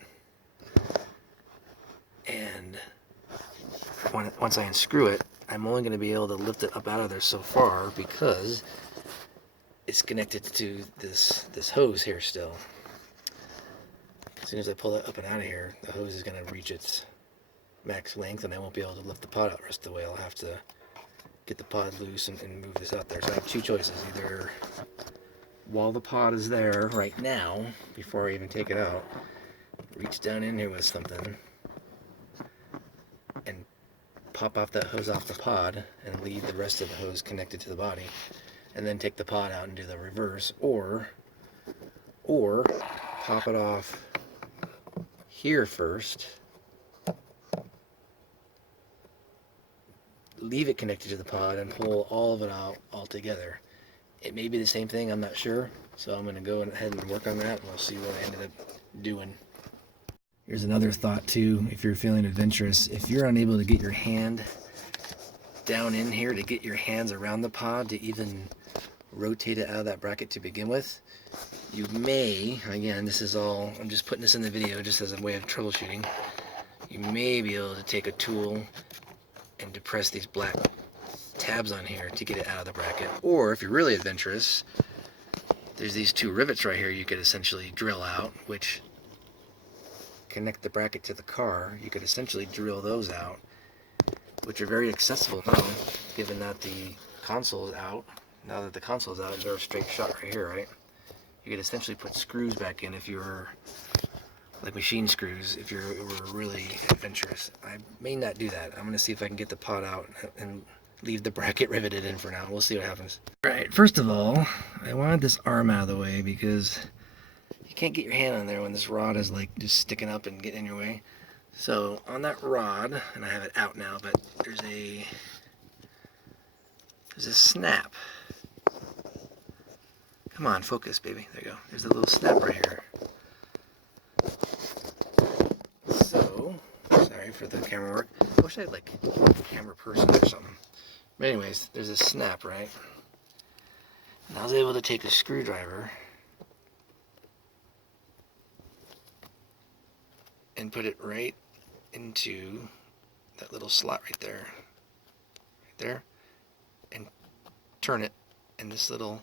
And once I unscrew it, I'm only going to be able to lift it up out of there so far because it's connected to this hose here still. As soon as I pull it up and out of here, the hose is going to reach its max length and I won't be able to lift the pod out the rest of the way. I'll have to get the pod loose and move this out there. So I have two choices. Either while the pod is there right now, before I even take it out, reach down in here with something and pop off that hose off the pod and leave the rest of the hose connected to the body, and then take the pod out and do the reverse, or pop it off here first, leave it connected to the pod, and pull all of it out all together. It may be the same thing, I'm not sure, so I'm going to go ahead and work on that, and we'll see what I ended up doing. Here's another thought too, if you're feeling adventurous. If you're unable to get your hand down in here to get your hands around the pod to even rotate it out of that bracket to begin with, you may, again, this is all, I'm just putting this in the video just as a way of troubleshooting, you may be able to take a tool and depress these black tabs on here to get it out of the bracket. Or if you're really adventurous, there's these two rivets right here you could essentially drill out, which connect the bracket to the car. You could essentially drill those out, which are very accessible now, given that the console is out. Now that the console is out, they're a straight shot right here, right? You could essentially put screws back in if you were, like machine screws, if you were really adventurous. I may not do that. I'm going to see if I can get the pod out and leave the bracket riveted in for now. We'll see what happens. Alright, first of all, I wanted this arm out of the way because you can't get your hand on there when this rod is like just sticking up and getting in your way. So on that rod, and I have it out now, but there's a snap. Come on, focus, baby. There you go. There's a little snap right here. So, sorry for the camera work. I wish I had like a camera person or something. But anyways, there's a snap, right? And I was able to take a screwdriver and put it right into that little slot right there, and turn it, and this little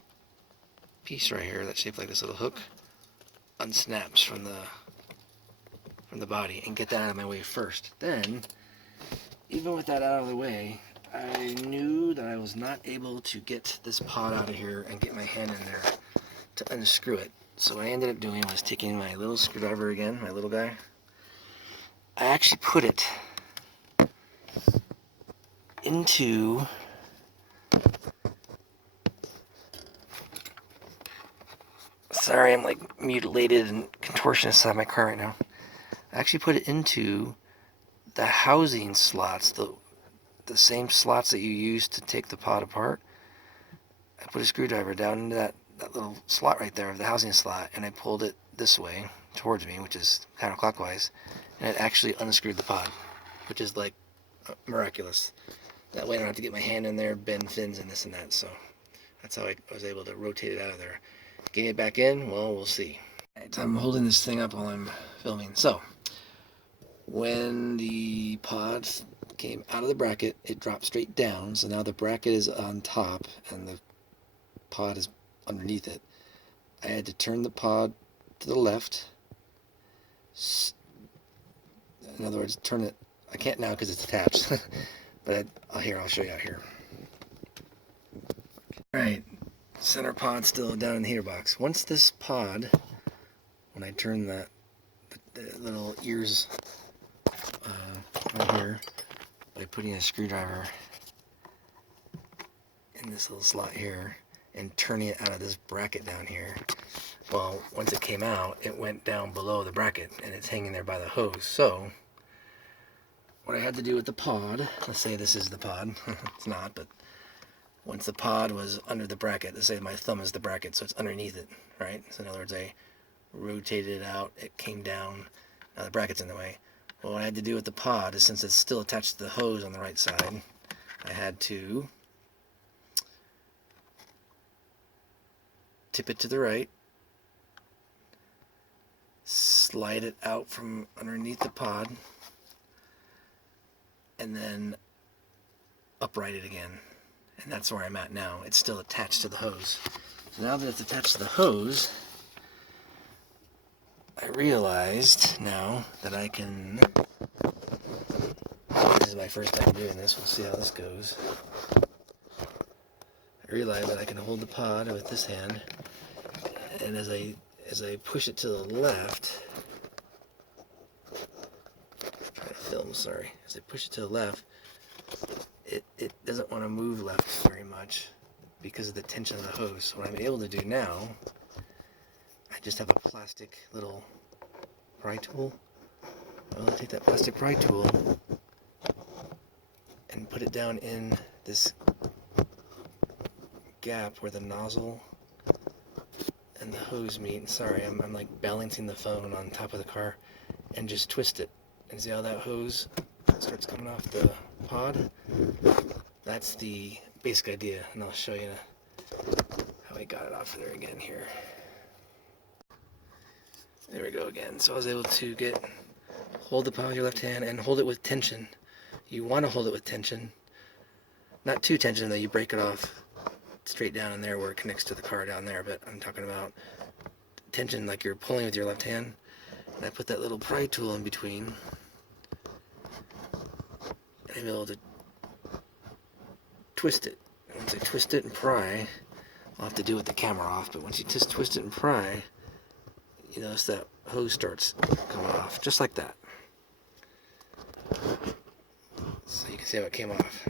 piece right here that's shaped like this little hook unsnaps from the body, and get that out of my way first. Then, even with that out of the way, I knew that I was not able to get this pod out of here and get my hand in there to unscrew it. So what I ended up doing was taking my little screwdriver again, my little guy. I actually put it into sorry, I'm like mutilated and contortionist inside my car right now. I actually put it into the housing slots, the same slots that you use to take the pod apart. I put a screwdriver down into that little slot right there of the housing slot, and I pulled it this way towards me, which is counterclockwise, and it actually unscrewed the pod, which is like miraculous. That way I don't have to get my hand in there, bend fins and this and that. So that's how I was able to rotate it out of there. Getting it back in, well, we'll see. Right, I'm holding this thing up while I'm filming. So when the pod came out of the bracket, it dropped straight down. So now the bracket is on top and the pod is underneath it. I had to turn the pod to the left. In other words, turn it. I can't now because it's attached. But I'll show you out here. Alright, center pod still down in the heater box. Once this pod, when I turn the little ears right here by putting a screwdriver in this little slot here and turning it out of this bracket down here, well, once it came out, it went down below the bracket and it's hanging there by the hose. So what I had to do with the pod, let's say this is the pod, it's not, but once the pod was under the bracket, let's say my thumb is the bracket, so it's underneath it, right? So in other words, I rotated it out, it came down, now the bracket's in the way. Well, what I had to do with the pod is, since it's still attached to the hose on the right side, I had to tip it to the right, slide it out from underneath the pod, and then upright it again. And that's where I'm at now. It's still attached to the hose. So now that it's attached to the hose, I realized now that I can, this is my first time doing this, we'll see how this goes. I realized that I can hold the pod with this hand, and as I push it to the left, try to film, sorry. As I push it to the left, it doesn't want to move left very much because of the tension of the hose. So what I'm able to do now, I just have a plastic little pry tool. I'll take that plastic pry tool and put it down in this gap where the nozzle and the hose meet. Sorry, I'm like balancing the phone on top of the car, and just twist it. And see how that hose starts coming off the pod? That's the basic idea, and I'll show you how I got it off of there again here. There we go again. So I was able to hold the pod with your left hand and hold it with tension. You want to hold it with tension. Not too tension though, you break it off straight down in there where it connects to the car down there, but I'm talking about tension like you're pulling with your left hand. And I put that little pry tool in between. And I'm able to twist it. And once I twist it and pry, I'll have to do it with the camera off, but once you just twist it and pry, you notice that hose starts coming off, just like that. So you can see how it came off.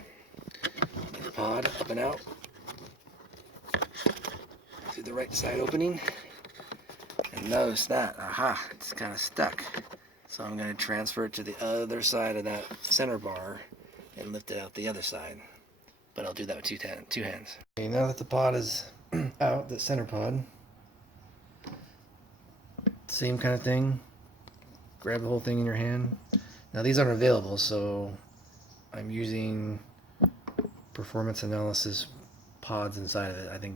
Get the pod up and out through the right side opening. And notice that, aha, it's kind of stuck. So I'm going to transfer it to the other side of that center bar and lift it out the other side. But I'll do that with two hands. Okay, now that the pod is out, the center pod, same kind of thing. Grab the whole thing in your hand. Now these aren't available, so I'm using performance analysis pods inside of it. I think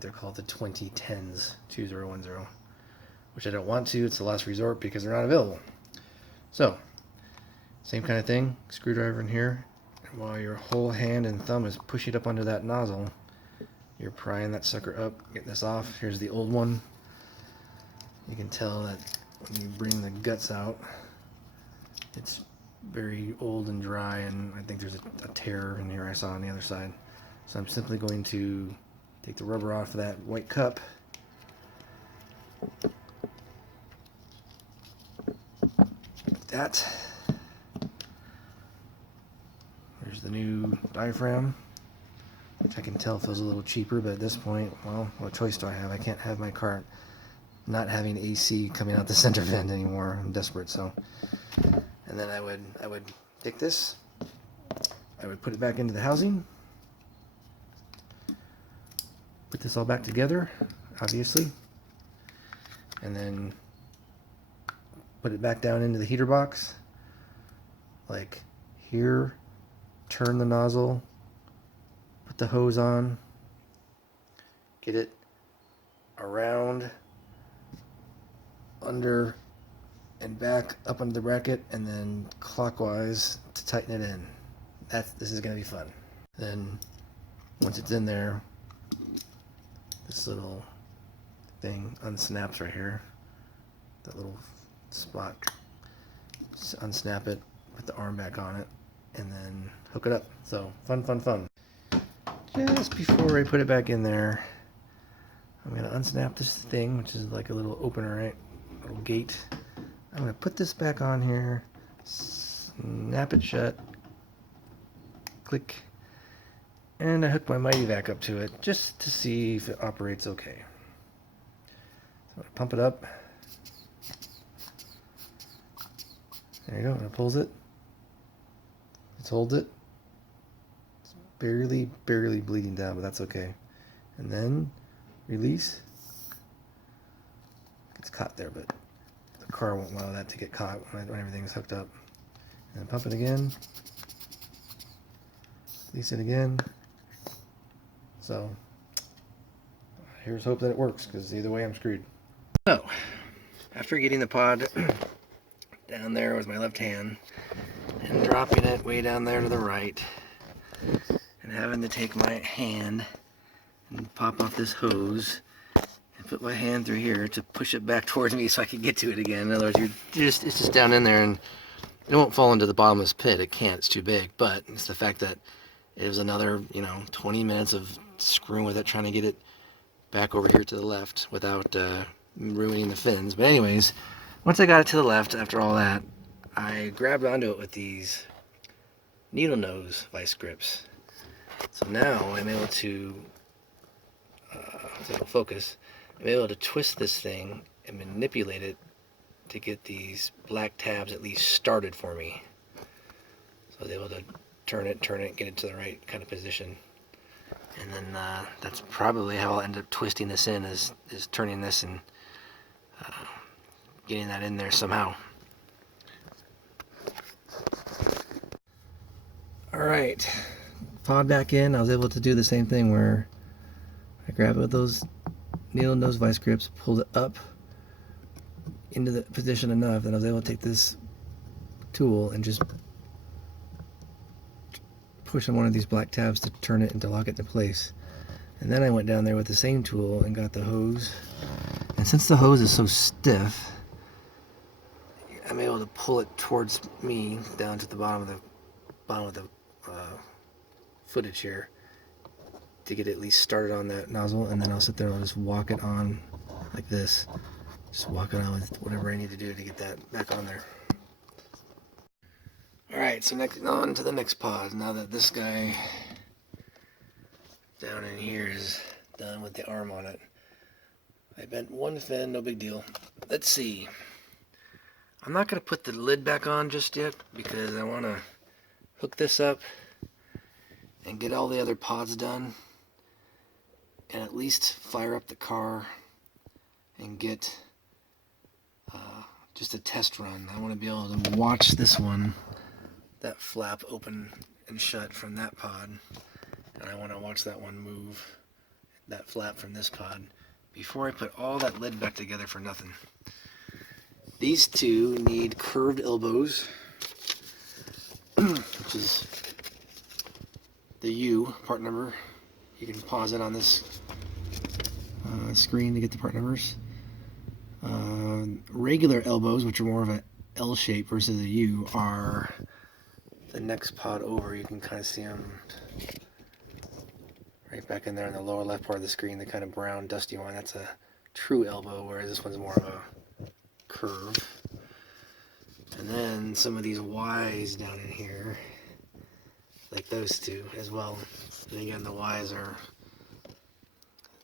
they're called the 2010s, 2010, which I don't want to. It's the last resort because they're not available. So, same kind of thing, screwdriver in here, and while your whole hand and thumb is pushing up under that nozzle, you're prying that sucker up, getting this off. Here's the old one. You can tell that when you bring the guts out, it's very old and dry, and I think there's a tear in here I saw on the other side. So I'm simply going to take the rubber off of that white cup. Like that. There's the new diaphragm, which I can tell feels a little cheaper, but at this point, well, what choice do I have? I can't have my car not having AC coming out the center vent anymore. I'm desperate, so. And then I would take this, I would put it back into the housing, put this all back together, obviously, and then put it back down into the heater box, like here, turn the nozzle, put the hose on, get it around, under, and back up under the bracket, and then clockwise to tighten it in. This is going to be fun. Then once it's in there, this little thing unsnaps right here. That little spot. Just unsnap it, put the arm back on it, and then hook it up. So fun, fun, fun. Just before I put it back in there, I'm going to unsnap this thing, which is like a little opener, right? Little gate. I'm going to put this back on here, snap it shut, click, and I hook my Mighty Vac up to it just to see if it operates okay. So I'm going to pump it up. There you go, and it pulls it. It holds it. It's barely bleeding down, but that's okay. And then release. It's caught there, but the car won't allow that to get caught when everything's hooked up. And pump it again. Release it again. So here's hope that it works, because either way I'm screwed. So after getting the pod down there with my left hand and dropping it way down there to the right and having to take my hand and pop off this hose and put my hand through here to push it back towards me so I can get to it again. In other words, it's just down in there, and it won't fall into the bottomless pit. It can't, it's too big. But it's the fact that it was another, 20 minutes of screwing with it, trying to get it back over here to the left without ruining the fins. But anyways, once I got it to the left, after all that, I grabbed onto it with these needle nose vice grips. So now I'm able to, so it'll focus, I'm able to twist this thing and manipulate it to get these black tabs at least started for me. So I was able to turn it, get it to the right kind of position. And then that's probably how I'll end up twisting this in, is turning this and getting that in there somehow. Alright, pod back in. I was able to do the same thing where I grab it with those needle nose vice grips, pulled it up into the position enough that I was able to take this tool and just push on one of these black tabs to turn it and to lock it into place. And then I went down there with the same tool and got the hose. And since the hose is so stiff, I'm able to pull it towards me down to the bottom of the footage here to get it at least started on that nozzle, and then I'll sit there and I'll just walk it on like this. Just walk it on with whatever I need to do to get that back on there. Alright, so next on to the next pod. Now that this guy down in here is done with the arm on it. I bent one fin, no big deal. Let's see. I'm not going to put the lid back on just yet because I want to hook this up and get all the other pods done and at least fire up the car and get just a test run. I want to be able to watch this one, that flap open and shut from that pod, and I want to watch that one move, that flap from this pod, before I put all that lid back together for nothing. These two need curved elbows, which is the U part number. You can pause it on this screen to get the part numbers. Regular elbows, which are more of an L shape versus a U, are the next pod over. You can kind of see them right back in there in the lower left part of the screen, the kind of brown dusty one. That's a true elbow, whereas this one's more of a curve. And then some of these Y's down in here, like those two as well. And again, the Y's are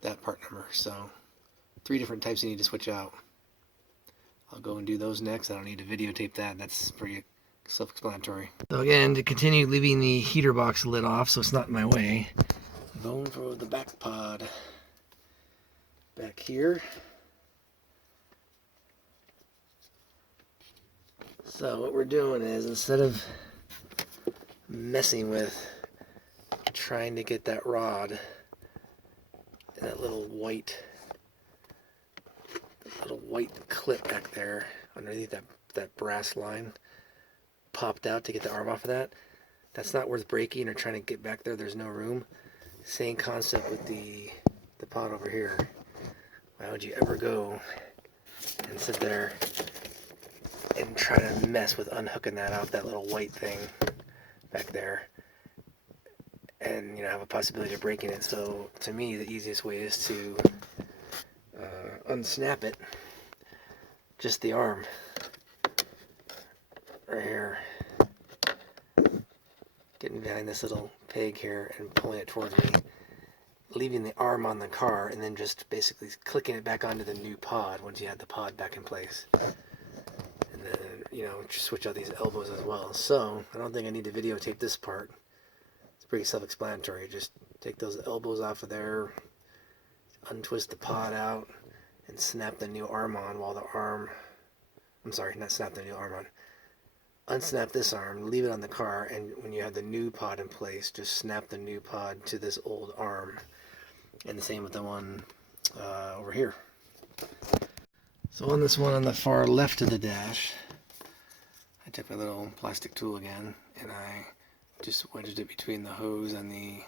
that part number. So 3 different types you need to switch out. I'll go and do those next. I don't need to videotape that. That's pretty self-explanatory. So again, to continue leaving the heater box lid off so it's not in my way, I'm going for the back pod back here. So what we're doing is, instead of messing with trying to get that rod and that little white clip back there underneath that brass line popped out to get the arm off of that, that's not worth breaking or trying to get back there. There's no room. Same concept with the pod over here. Why would you ever go and sit there and try to mess with unhooking that off that little white thing back there and have a possibility of breaking it? So to me, the easiest way is to unsnap it, just the arm right here, getting behind this little peg here and pulling it towards me, leaving the arm on the car, and then just basically clicking it back onto the new pod once you have the pod back in place. And then, just switch out these elbows as well. So I don't think I need to videotape this part. It's pretty self-explanatory. Just take those elbows off of there, untwist the pod out, and snap the new arm on while the arm, I'm sorry, not snap the new arm on, unsnap this arm, leave it on the car, and when you have the new pod in place, just snap the new pod to this old arm. And the same with the one over here. So on this one on the far left of the dash, I took my little plastic tool again, and I just wedged it between the hose and the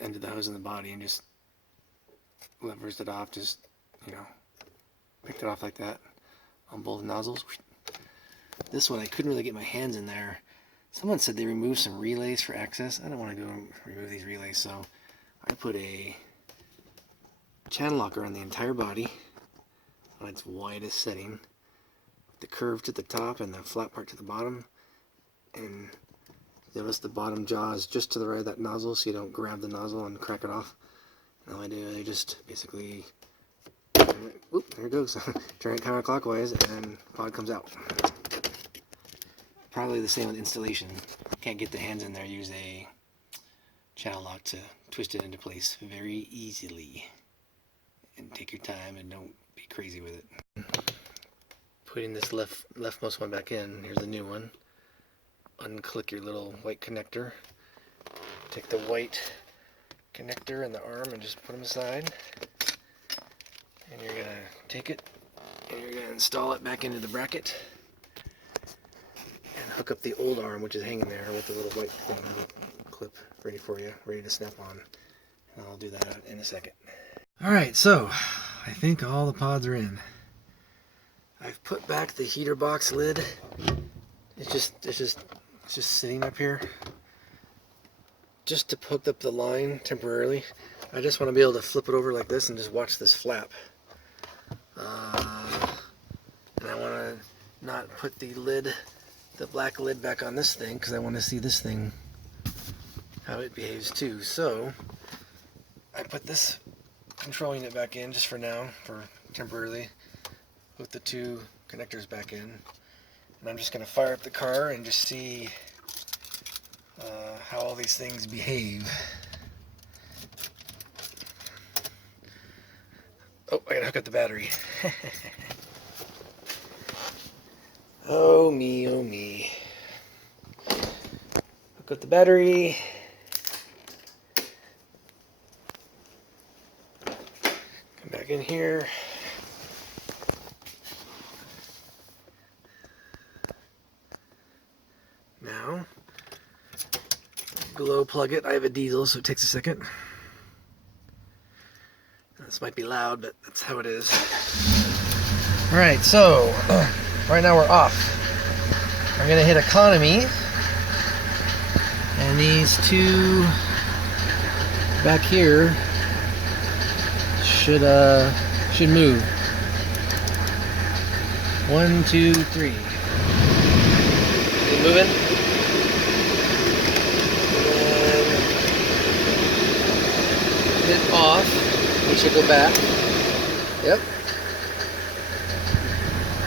end of the hose and the body, and just leveraged it off, just, picked it off like that on both nozzles. This one, I couldn't really get my hands in there. Someone said they removed some relays for access. I don't want to go remove these relays, so I put a channel locker on the entire body on its widest setting, the curve to the top and the flat part to the bottom, and notice the bottom jaw is just to the right of that nozzle, so you don't grab the nozzle and crack it off. And all I do, I just basically, whoop, there it goes, turn it counterclockwise, and pod comes out. Probably the same with installation. Can't get the hands in there, use a channel lock to twist it into place very easily. And take your time and don't be crazy with it. Putting this leftmost one back in, here's the new one. Unclick your little white connector. Take the white connector and the arm and just put them aside. And you're going to take it and you're going to install it back into the bracket. And hook up the old arm, which is hanging there with the little white thing clip ready for you, ready to snap on. And I'll do that in a second. Alright, so I think all the pods are in. I've put back the heater box lid. It's just sitting up here just to hook up the line temporarily. I just want to be able to flip it over like this and just watch this flap. And I want to not put the black lid back on this thing because I want to see this thing, how it behaves too. So I put this control unit back in just for now, for temporarily, with the 2 connectors back in. And I'm just going to fire up the car and just see how all these things behave. Oh, I gotta hook up the battery. Oh me, oh me. Hook up the battery. Come back in here. glow plug it. I have a diesel, so it takes a second. This might be loud, but that's how it is. Alright, so right now we're off. I'm gonna hit economy, and these two back here should move. 1, 2, 3. Is it moving? And hit off. It should go back. Yep.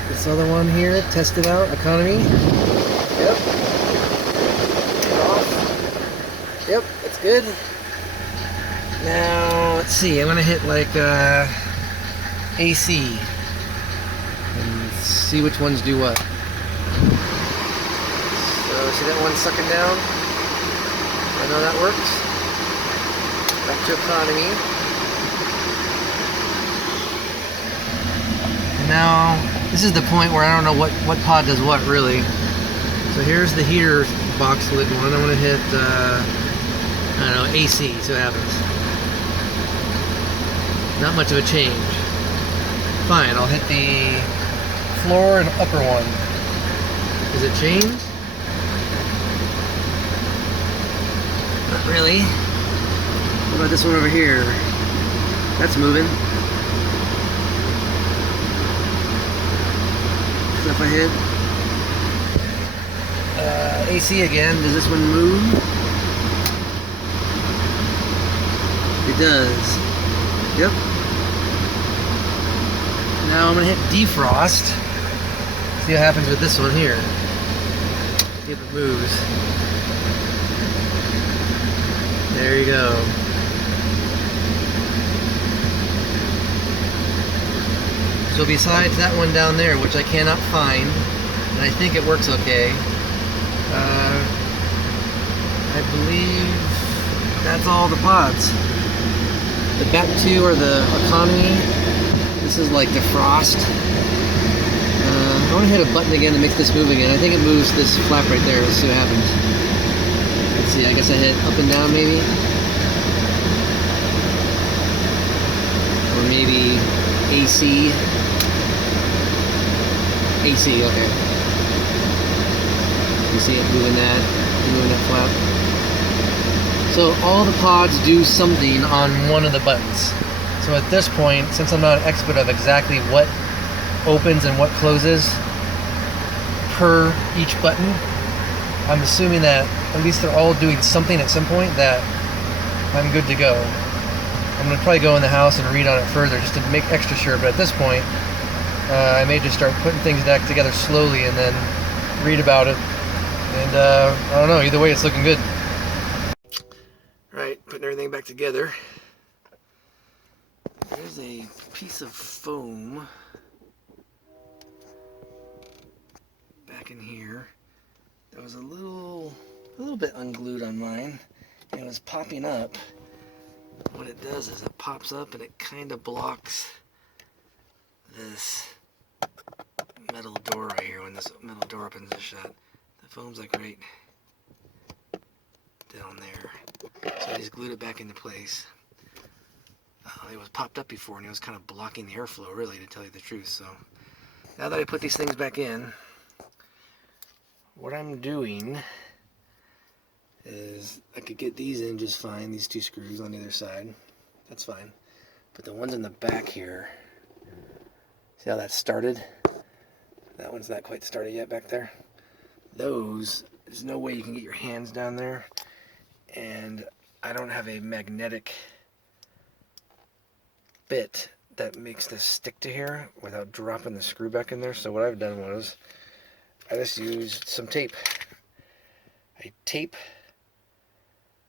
This other one here, test it out. Economy. Yep. Off. Yep, that's good. Now, let's see. I'm gonna hit like AC and see which ones do what. So, see that one sucking down? I know that works. Back to economy. Now, this is the point where I don't know what pod does what really. So here's the heater box lid one. I'm gonna hit I don't know, AC, see what happens. Not much of a change. Fine, I'll hit the floor and upper one. Does it change? Not really. What about this one over here? That's moving. So if I hit AC again, does this one move? It does. Yep. Now I'm going to hit defrost. See what happens with this one here. See if it moves. There you go. So besides that one down there, which I cannot find, and I think it works okay, I believe that's all the pods. The back two are the economy. This is like defrost. I want to hit a button again that makes this move again. I think it moves this flap right there. Let's see what happens. Let's see, I guess I hit up and down maybe. Or maybe AC. AC, okay. You see it moving that flap. So all the pods do something on one of the buttons. So at this point, since I'm not an expert of exactly what opens and what closes per each button, I'm assuming that at least they're all doing something at some point that I'm good to go. I'm going to probably go in the house and read on it further just to make extra sure, but at this point, I may just start putting things back together slowly and then read about it. And I don't know, either way it's looking good. Right, putting everything back together. There's a piece of foam back in here that was a little bit unglued on mine, and it was popping up. What it does is it pops up and it kind of blocks this metal door right here. When this metal door opens and shut, the foam's like right down there. So I just glued it back into place. It was popped up before and it was kind of blocking the airflow, really, to tell you the truth. So now that I put these things back in, what I'm doing is I could get these in just fine, these two screws on either side. That's fine. But the ones in the back here, see how that started? That one's not quite started yet back there. Those, there's no way you can get your hands down there. And I don't have a magnetic bit that makes this stick to here without dropping the screw back in there. So what I've done was I just used some tape. I tape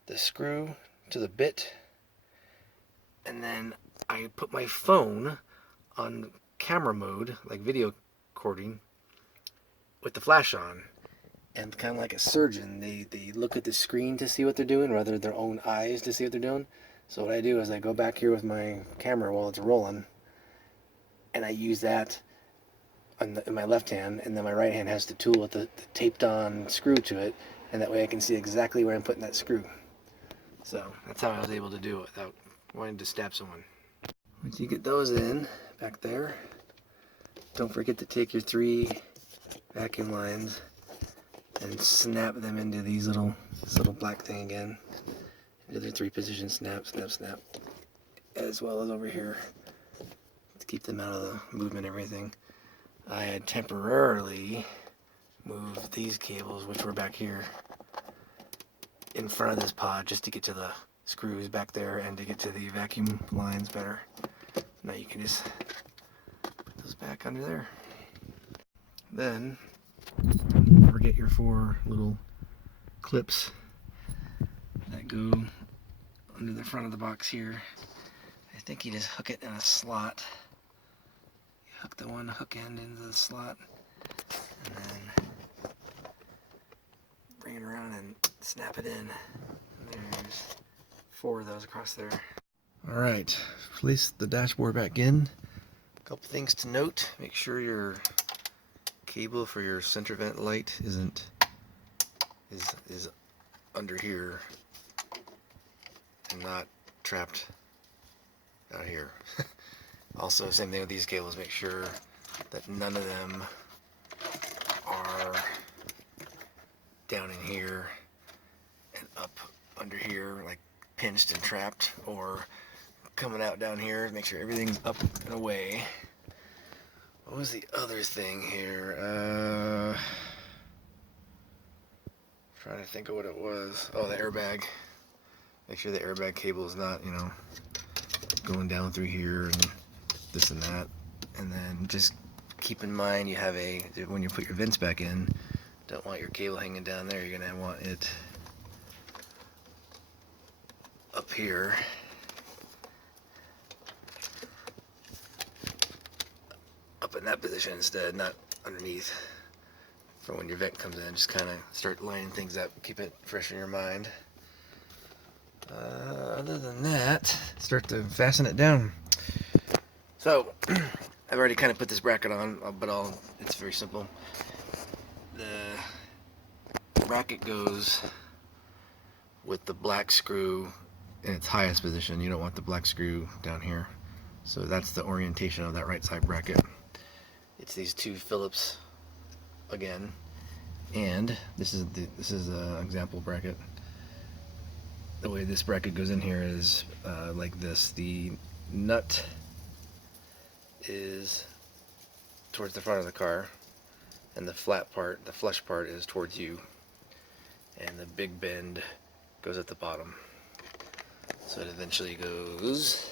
the screw to the bit, and then I put my phone on camera mode, like video recording, with the flash on. And kind of like a surgeon, they look at the screen to see what they're doing rather than their own eyes to see what they're doing. So what I do is I go back here with my camera while it's rolling, and I use that in my left hand, and then my right hand has the tool with the taped on screw to it, and that way I can see exactly where I'm putting that screw. So that's how I was able to do it without wanting to stab someone. Once you get those in back there, don't forget to take your 3 vacuum lines and snap them into this little black thing again. Into their 3 position snap, snap, snap. As well as over here to keep them out of the movement and everything. I had temporarily moved these cables, which were back here, in front of this pod just to get to the screws back there and to get to the vacuum lines better. Now you can just put those back under there. Then, don't forget your 4 little clips that go under the front of the box here. I think you just hook it in a slot. You hook the one hook end into the slot and then bring it around and snap it in. And there's 4 of those across there. Alright, place the dashboard back in. A couple things to note. Make sure your cable for your center vent light is under here and not trapped out here. Also, same thing with these cables. Make sure that none of them are down in here and up under here, like pinched and trapped, or coming out down here. Make sure everything's up and away. What was the other thing here? Trying to think of what it was. Oh, the airbag. Make sure the airbag cable is not, going down through here and this and that. And then just keep in mind you have when you put your vents back in, don't want your cable hanging down there. You're going to want it up here. Up in that position instead, not underneath. For when your vent comes in, just kind of start lining things up, keep it fresh in your mind. Other than that, start to fasten it down. So, I've already kind of put this bracket on, but it's very simple. The bracket goes with the black screw in its highest position. You don't want the black screw down here. So that's the orientation of that right side bracket. It's these 2 Phillips again, and this is an example bracket. The way this bracket goes in here is like this. The nut is towards the front of the car, and the flat part, the flush part, is towards you, and the big bend goes at the bottom. So it eventually goes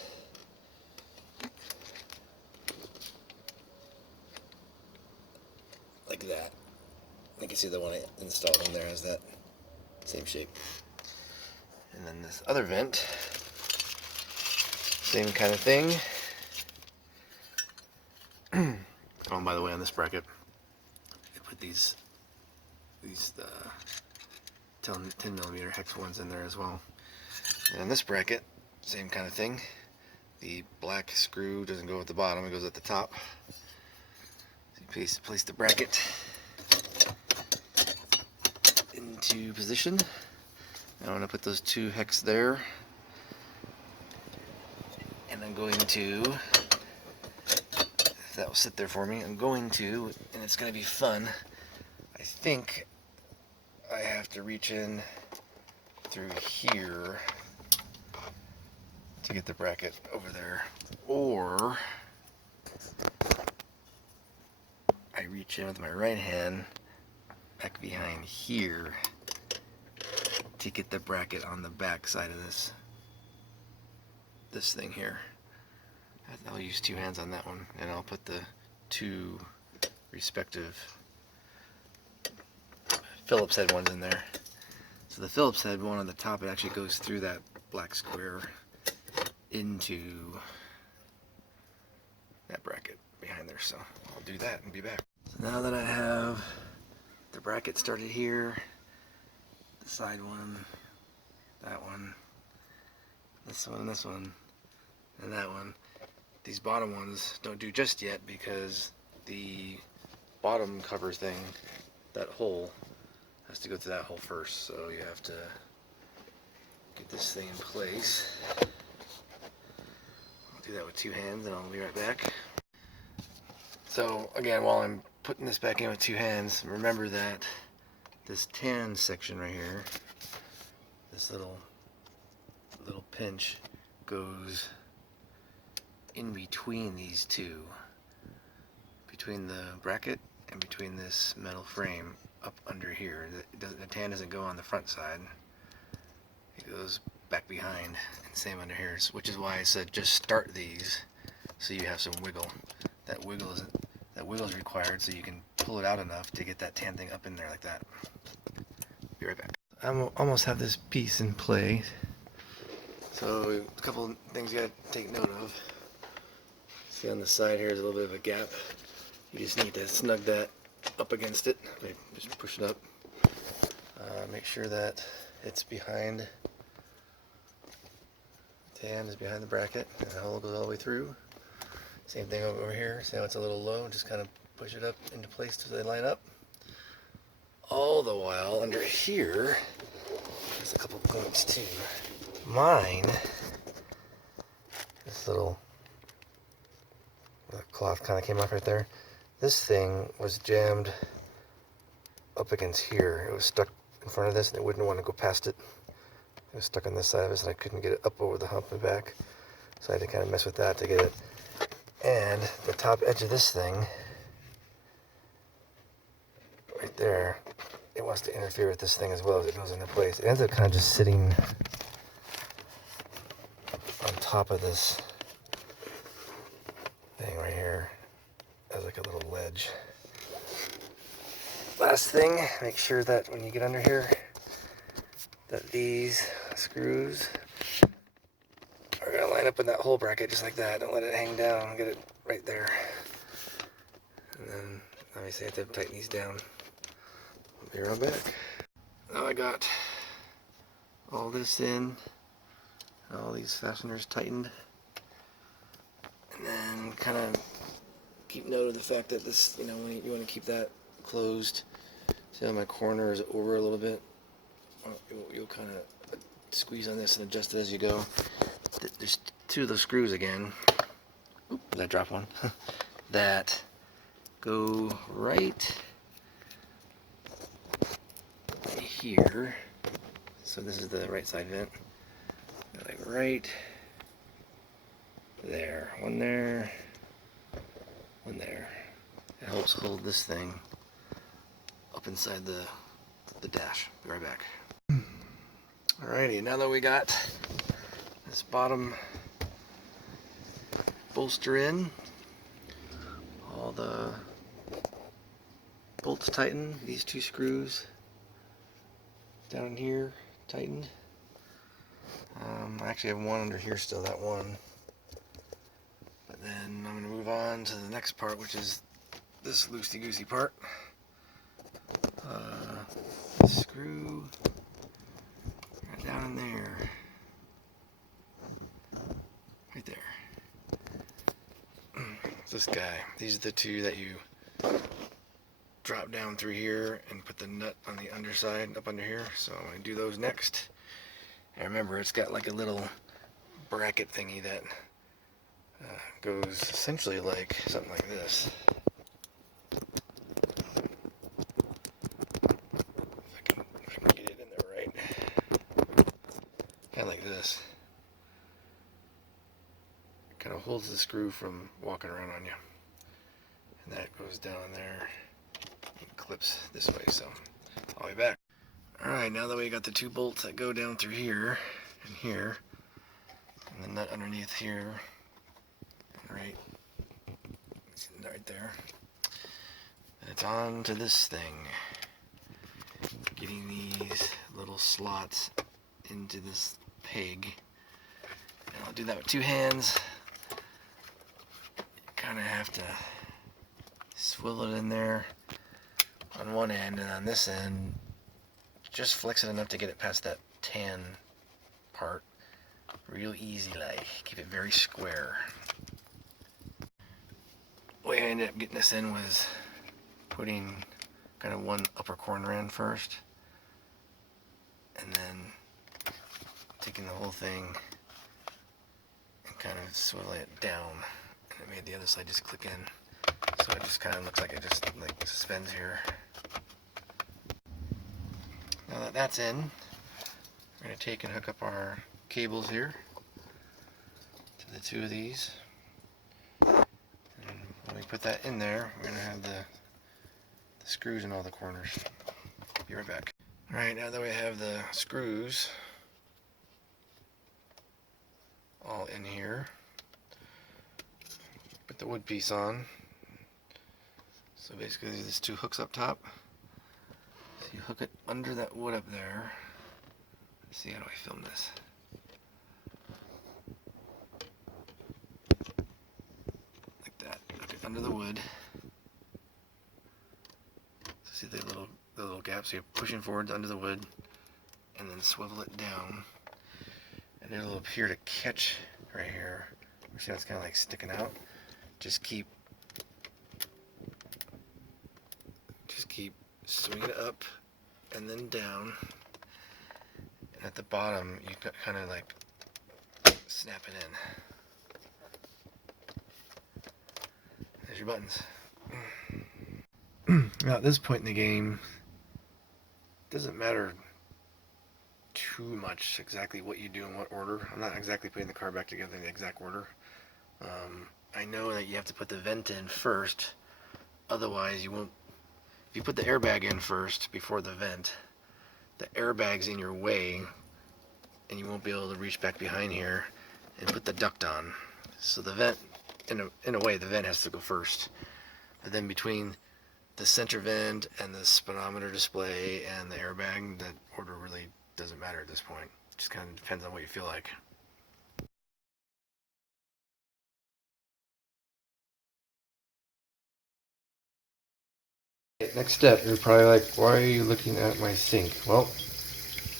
like that. You can see the one I installed in there has that same shape. And then this other vent, same kind of thing. Oh, and by the way, on this bracket, I put these 10mm hex ones in there as well. And in this bracket, same kind of thing. The black screw doesn't go at the bottom, it goes at the top. So you place the bracket into position. Now I'm going to put those 2 hex there, and I'm going to, if that will sit there for me, I'm going to, and it's going to be fun, I think I have to reach in through here to get the bracket over there, or I reach in with my right hand back behind here to get the bracket on the back side of this thing here. I'll use 2 hands on that one, and I'll put the 2 respective Phillips head ones in there. So the Phillips head one on the top, it actually goes through that black square into that bracket behind there. So I'll do that and be back. So now that I have the bracket started here, the side one, that one, this one, and that one. These bottom ones don't do just yet because the bottom cover thing, that hole, has has to go through that hole first, so you have to get this thing in place. I'll do that with 2 hands and I'll be right back. So again, while I'm putting this back in with 2 hands, remember that this tan section right here, this little pinch goes in between these two, between the bracket and between this metal frame up under here. The tan doesn't go on the front side, it goes back behind, and same under here, which is why I said just start these so you have some wiggle. That wiggle is required so you can pull it out enough to get that tan thing up in there like that. Be right back. I almost have this piece in place. So a couple things you gotta take note of. See on the side here is a little bit of a gap. You just need to snug that up against it. Just push it up. Make sure that it's behind. The tan is behind the bracket, and the hole goes all the way through. Same thing over here. See how it's a little low? Just kind of push it up into place so they line up. All the while under here, there's a couple points too. Mine, this little cloth kind of came off right there. This thing was jammed up against here. It was stuck in front of this and it wouldn't want to go past it. It was stuck on this side of this and I couldn't get it up over the hump and back. So I had to kind of mess with that to get it. And the top edge of this thing, right there, it wants to interfere with this thing as well as it goes into place. It ends up kind of just sitting on top of this thing right here as like a little ledge. Last thing, make sure that when you get under here that these screws are going to line up in that hole bracket just like that. Don't let it hang down. Get it right there. And then obviously I have to tighten these down. I'll be right back. Now I got all this in, all these fasteners tightened, and then kind of keep note of the fact that this, you want to keep that closed. See how my corner is over a little bit? You'll kind of squeeze on this and adjust it as you go. There's 2 of those screws again. Oop, did I drop one? That go right here. So this is the right side vent. Like right there. One there. One there. It helps hold this thing up inside the dash. Be right back. Alrighty, now that we got this bottom bolster in, all the bolts tightened, these 2 screws down here tightened. I actually have one under here still, that one. But then I'm going to move on to the next part, which is this loosey-goosey part. Screw right down in there. Right there. This guy. These are the 2 that you drop down through here and put the nut on the underside up under here. So I'm going to do those next. And remember, it's got like a little bracket thingy that goes essentially like something like this. If I can get it in there right. Kind of like this. It kind of holds the screw from walking around on you. And that goes down there and clips this way, so I'll be back. Alright, now that we got the 2 bolts that go down through here and here, and the nut underneath here, and right there, and it's on to this thing. Getting these little slots into this peg, and I'll do that with 2 hands. You kind of have to swivel it in there on one end, and on this end just flex it enough to get it past that tan part. Real easy, like. Keep it very square. The way I ended up getting this in was putting kind of one upper corner in first, and then taking the whole thing and kind of swiveling it down, and it made the other side just click in, so it just kind of looks like it just like suspends here. Now that that's in, we're going to take and hook up our cables here to the two of these, and when we put that in there, we're going to have the screws in all the corners. Be right back. Alright, now that we have the screws all in here, put the wood piece on. So basically there's two hooks up top. So you hook it under that wood up there. Let's see, how do I film this? Like that. Hook it under the wood. So see the little gap, so you're pushing forward under the wood and then swivel it down. And it'll appear to catch right here. You see how it's kind of like sticking out? Just keep swinging it up and then down. And at the bottom, you kind of like snap it in. There's your buttons. Now at this point in the game, it doesn't matter too much exactly what you do in what order. I'm not exactly putting the car back together in the exact order. I know that you have to put the vent in first, otherwise you won't. If you put the airbag in first before the vent, the airbag's in your way and you won't be able to reach back behind here and put the duct on. So the vent, in a way, the vent has to go first. But then between the center vent and the speedometer display and the airbag, that order really doesn't matter at this point. It just kind of depends on what you feel like. Next step, you're probably like, why are you looking at my sink? Well,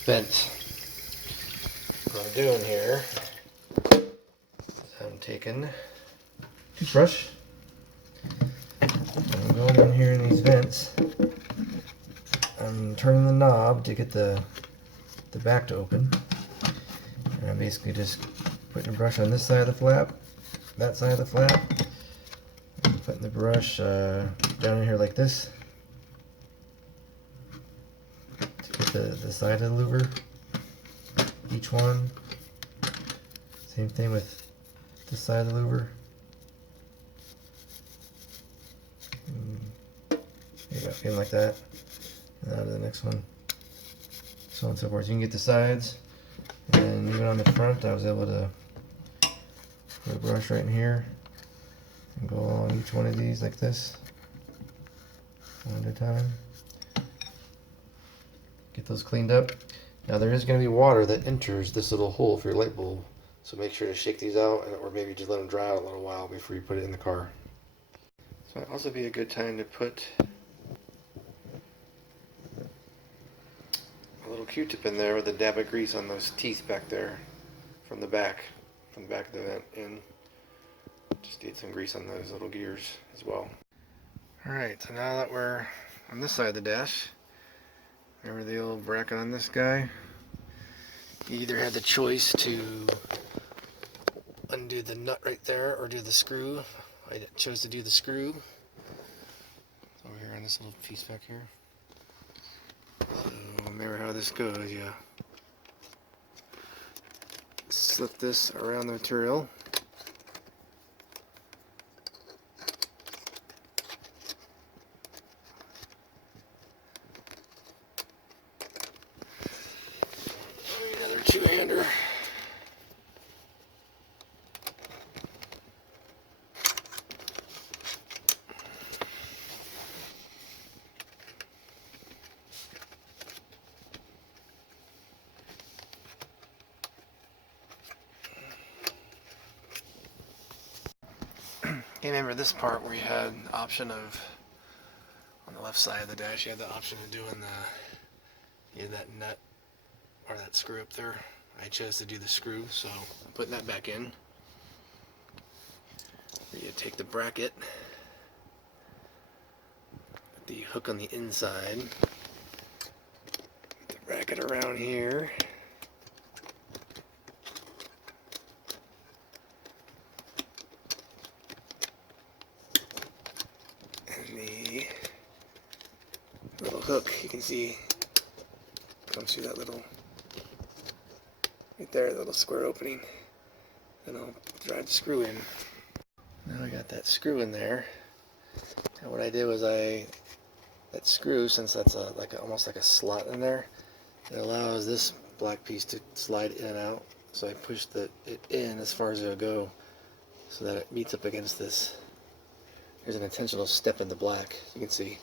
vents. What I'm doing here is I'm taking a toothbrush, I'm going in here in these vents, I'm turning the knob to get the back to open, and I'm basically just putting a brush on this side of the flap, that side of the flap, and putting the brush down in here like this, the side of the louver, each one. Same thing with this side of the louver. There you go, feeling like that. And now to the next one. So on and so forth. You can get the sides, and even on the front, I was able to put a brush right in here and go along each one of these like this, one at a time. Get those cleaned up. Now there is going to be water that enters this little hole for your light bulb, so make sure to shake these out, or maybe just let them dry out a little while before you put it in the car. So it'd also be a good time to put a little Q-tip in there with a dab of grease on those teeth back there from the back of the vent in. Just need some grease on those little gears as well. Alright, so now that we're on this side of the dash, remember the old bracket on this guy? You either had the choice to undo the nut right there or do the screw. I chose to do the screw. Over here on this little piece back here. So remember how this goes, you slip this around the material. Another two-hander. You remember this part where you had the option of, on the left side of the dash, you had the option of doing you had that nut or that screw up there. I chose to do the screw, so I'm putting that back in. You take the bracket, put the hook on the inside, put the whack it around here. And the little hook, you can see, comes through that little, right there, little square opening. Then I'll drive the screw in. Now I got that screw in there. And what I did was that screw, since that's almost like a slot in there, it allows this black piece to slide in and out. So I pushed it in as far as it'll go so that it meets up against this. There's an intentional step in the black. You can see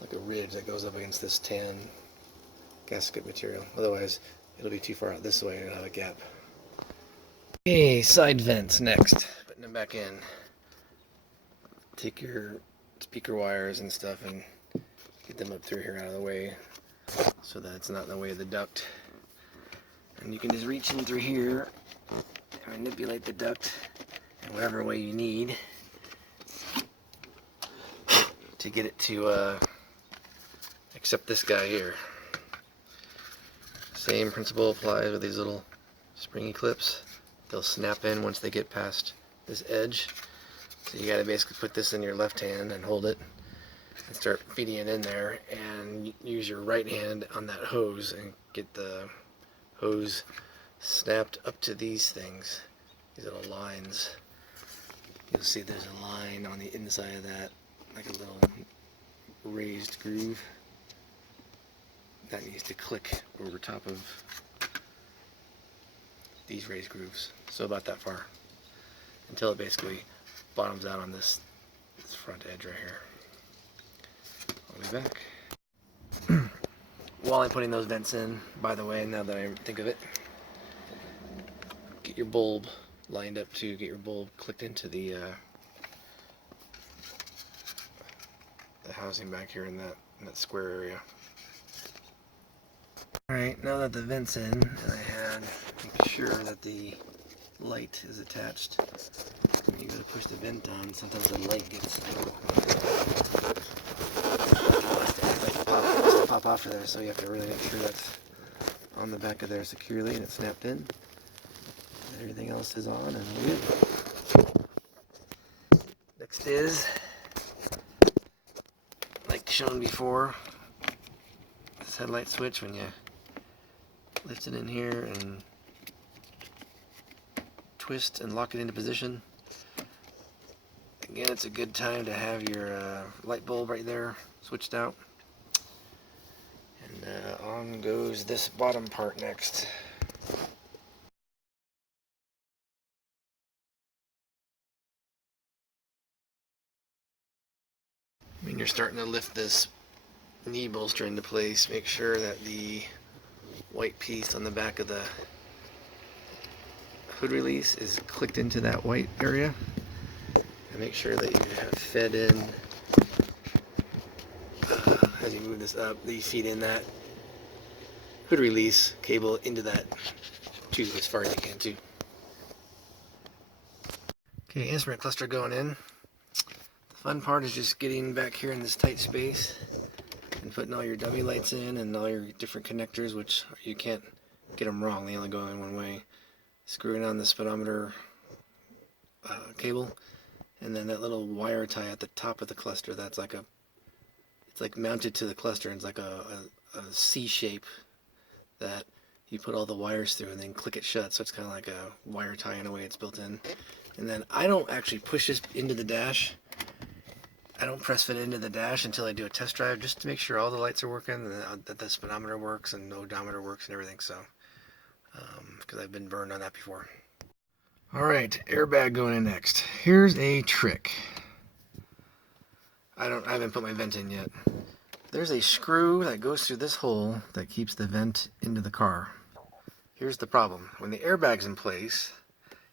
like a ridge that goes up against this tan gasket material. Otherwise, it'll be too far out this way and it'll have a gap. Okay, side vents next. Putting them back in. Take your speaker wires and stuff and get them up through here out of the way so that it's not in the way of the duct. And you can just reach in through here and manipulate the duct in whatever way you need to get it to accept this guy here. Same principle applies with these little springy clips. They'll snap in once they get past this edge. So you gotta basically put this in your left hand and hold it and start feeding it in there, and use your right hand on that hose and get the hose snapped up to these things, these little lines. You'll see there's a line on the inside of that, like a little raised groove. That needs to click over top of these raised grooves. So about that far. Until it basically bottoms out on this front edge right here. I'll be back. While I'm putting those vents in, by the way, now that I think of it, get your bulb lined up to get your bulb clicked into the housing back here in that square area. Alright, now that the vent's in, and I had make sure that the light is attached. When you go to push the vent on, sometimes the light gets pop off of there, so you have to really make sure that's on the back of there securely and it's snapped in. And everything else is on and we're good. Next is, like shown before, this headlight switch. When you lift it in here and twist and lock it into position. Again, it's a good time to have your light bulb right there switched out. And on goes this bottom part next. When you're starting to lift this knee bolster into place, make sure that the white piece on the back of the hood release is clicked into that white area, and make sure that you have fed in, as you move this up, that you feed in that hood release cable into that tube as far as you can too. Okay, instrument cluster going in. The fun part is just getting back here in this tight space and putting all your dummy lights in and all your different connectors, which you can't get them wrong, they only go in one way. Screwing on the speedometer cable, and then that little wire tie at the top of the cluster, that's like it's like mounted to the cluster, and it's like a C shape that you put all the wires through and then click it shut, so it's kind of like a wire tie in a way, it's built in. And then I don't actually push this into the dash. I don't press fit into the dash until I do a test drive, just to make sure all the lights are working, and that the speedometer works and the odometer works and everything, so because I've been burned on that before. Alright, airbag going in next. Here's a trick. I haven't put my vent in yet. There's a screw that goes through this hole that keeps the vent into the car. Here's the problem. When the airbag's in place,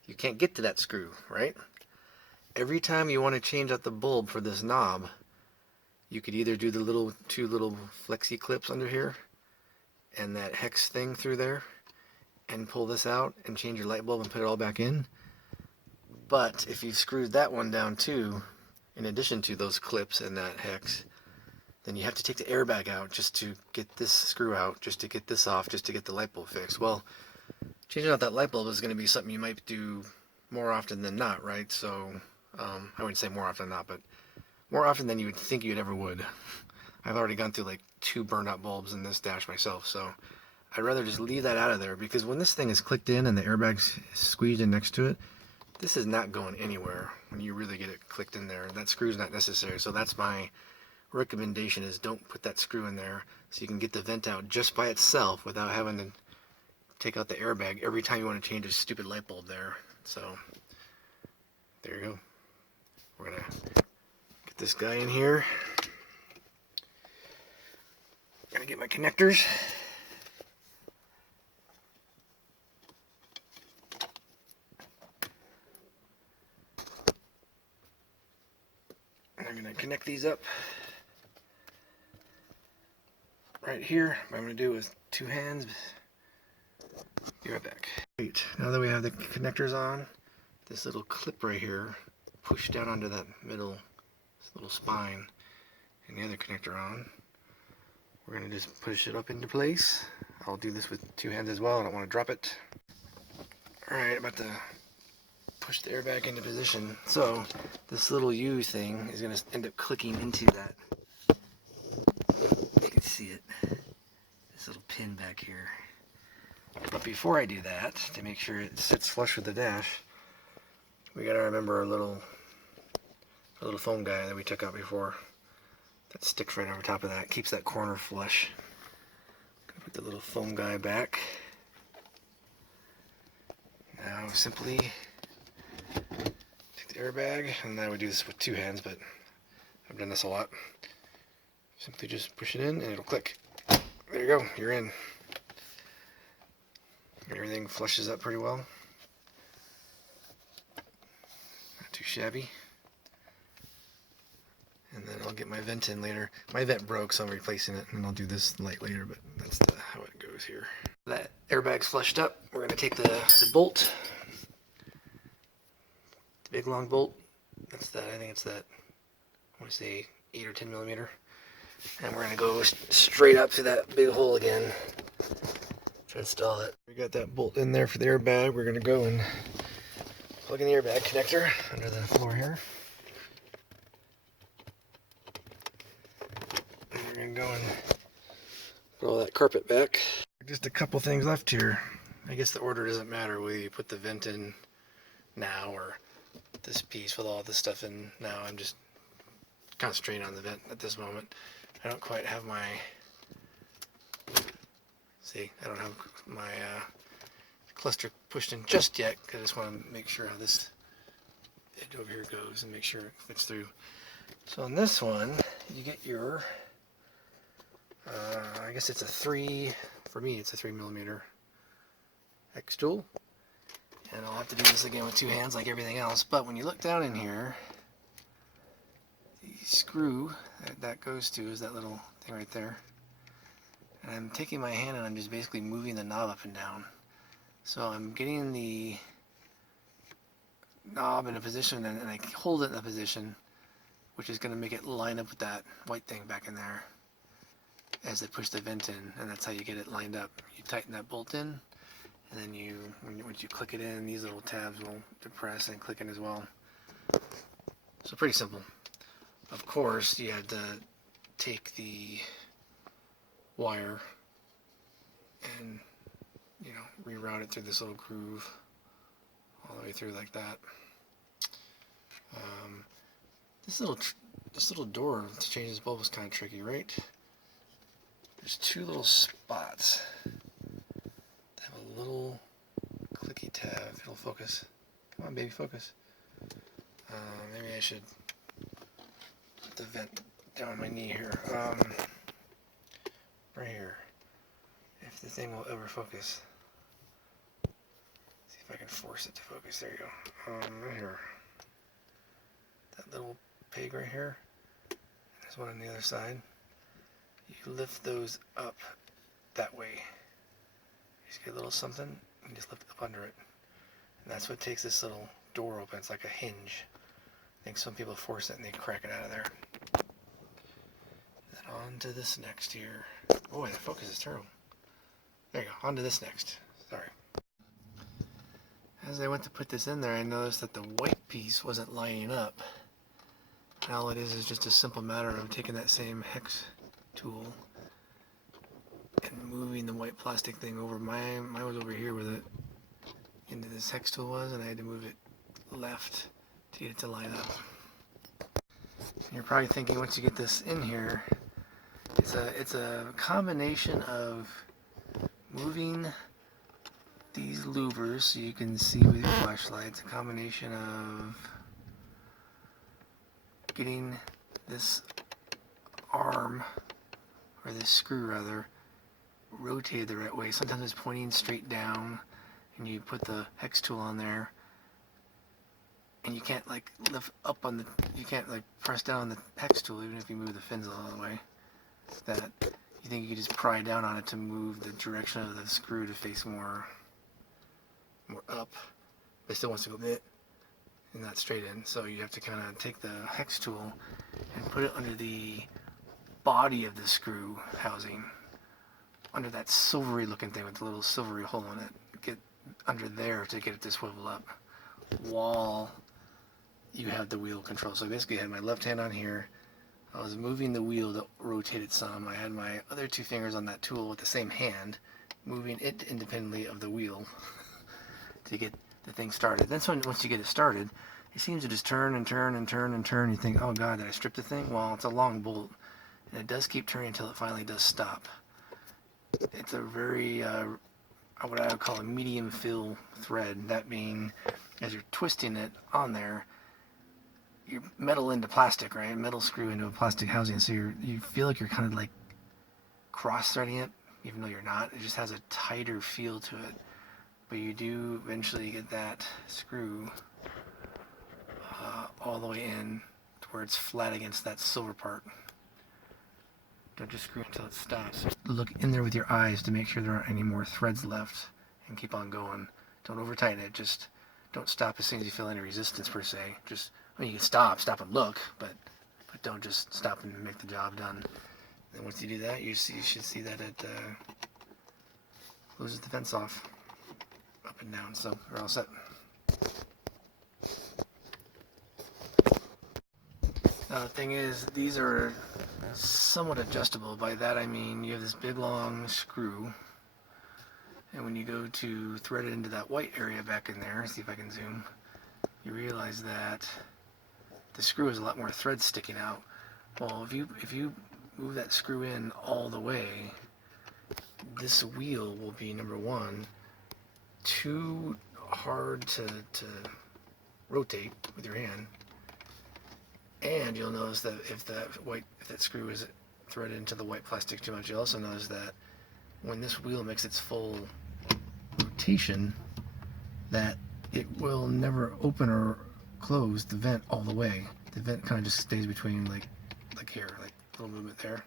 you can't get to that screw, right? Every time you want to change out the bulb for this knob, you could either do the two little flexi clips under here and that hex thing through there and pull this out and change your light bulb and put it all back in. But if you screwed that one down too, in addition to those clips and that hex, then you have to take the airbag out just to get this screw out, just to get this off, just to get the light bulb fixed. Well, changing out that light bulb is going to be something you might do more often than not, right? So I wouldn't say more often than not, but more often than you would think you ever would. I've already gone through like 2 burned out bulbs in this dash myself, so I'd rather just leave that out of there, because when this thing is clicked in and the airbag's squeezed in next to it, this is not going anywhere when you really get it clicked in there. That screw's not necessary, so that's my recommendation, is don't put that screw in there, so you can get the vent out just by itself without having to take out the airbag every time you want to change a stupid light bulb there. So there you go. We're gonna get this guy in here. Gotta get my connectors. And I'm gonna connect these up right here. What I'm gonna do with 2 hands. Be right back. Great. Now that we have the connectors on, this little clip right here, push down onto that middle little spine, and the other connector on. We're going to just push it up into place. I'll do this with 2 hands as well. I don't want to drop it. Alright, about to push the airbag into position. So this little U thing is going to end up clicking into that. You can see it. This little pin back here. But before I do that, to make sure it sits flush with the dash, we got to remember our little foam guy that we took out before. That sticks right over top of that, keeps that corner flush. Gonna put the little foam guy back. Now simply take the airbag, and I would do this with 2 hands, but I've done this a lot. Simply just push it in and it'll click. There you go, you're in. Everything flushes up pretty well. Not too shabby. And then I'll get my vent in later. My vent broke, so I'm replacing it, and I'll do this light later, but that's how it goes here. That airbag's flushed up. We're going to take the bolt, the big long bolt. That's that. I think it's that, I want to say 8 or 10 millimeter. And we're going to go straight up through that big hole again to install it. We got that bolt in there for the airbag. We're going to go and plug in the airbag connector under the floor here. We're going to go and put all that carpet back. Just a couple things left here. I guess the order doesn't matter whether you put the vent in now or this piece with all this stuff in now. I'm just concentrating on the vent at this moment. I don't quite have my, I don't have my cluster pushed in just yet, because I just want to make sure how this edge over here goes and make sure it fits through. So on this one, you get your, I guess it's a 3, for me it's a 3 millimeter X tool. And I'll have to do this again with 2 hands like everything else. But when you look down in here, the screw that goes to is that little thing right there. And I'm taking my hand and I'm just basically moving the knob up and down. So I'm getting the knob in a position and I hold it in a position, which is going to make it line up with that white thing back in there as I push the vent in, and that's how you get it lined up. You tighten that bolt in, and then once you click it in, these little tabs will depress and click in as well. So pretty simple. Of course, you had to take the wire and reroute it through this little groove all the way through like that. This little door to change this bulb is kind of tricky, right? There's 2 little spots that have a little clicky tab. It'll focus. Come on, baby, focus. Maybe I should put the vent down on my knee here. Right here. If the thing will ever focus. See if I can force it to focus. There you go. Right here. That little peg right here. There's one on the other side. You lift those up that way. Just get a little something and just lift it up under it. And that's what takes this little door open. It's like a hinge. I think some people force it and they crack it out of there. That On to this next here. Boy, the focus is terrible. There you go. On to this next. Sorry. As I went to put this in there, I noticed that the white piece wasn't lining up. And all it is just a simple matter of taking that same hex tool and moving the white plastic thing over. Mine was over here where the end of this hex tool was, and I had to move it left to get it to line up. And you're probably thinking, once you get this in here, it's a combination of moving these louvers so you can see with your flashlight. It's a combination of getting this arm, or this screw rather, rotated the right way. Sometimes it's pointing straight down, and you put the hex tool on there, and you can't like lift up on the, you can't like press down on the hex tool even if you move the fins all the way. That you think you could just pry down on it to move the direction of the screw to face more up, but it still wants to go bit and not straight in. So you have to kind of take the hex tool and put it under the body of the screw housing, under that silvery looking thing with the little silvery hole in it. Get under there to get it to swivel up while you have the wheel control. So basically I had my left hand on here, I was moving the wheel to rotate it some. I had my other two fingers on that tool with the same hand, moving it independently of the wheel to get the thing started. Then once you get it started, it seems to just turn and turn and turn and turn. You think, oh God, did I strip the thing? Well, it's a long bolt, and it does keep turning until it finally does stop. It's a very, what I would call a medium fill thread. That being, as you're twisting it on there, you're metal into plastic, right? Metal screw into a plastic housing, so you feel like you're kind of like cross-threading it, even though you're not. It just has a tighter feel to it. But you do eventually get that screw all the way in to where it's flat against that silver part. Don't just screw until it stops. Look in there with your eyes to make sure there aren't any more threads left, and keep on going. Don't over tighten it. Just don't stop as soon as you feel any resistance per se. Just, I mean, you can stop and look, but don't just stop and make the job done. And once you do that, you should see that it loses the fence off, up and down. So we're all set. Now the thing is, these are somewhat adjustable. By that I mean you have this big long screw, and when you go to thread it into that white area back in there, see if I can zoom, you realize that the screw has a lot more threads sticking out. Well, if you move that screw in all the way, this wheel will be, number one, too hard to rotate with your hand. And you'll notice that if that screw is threaded into the white plastic too much, you'll also notice that when this wheel makes its full rotation, that it will never open or close the vent all the way. The vent kind of just stays between like here, like a little movement there.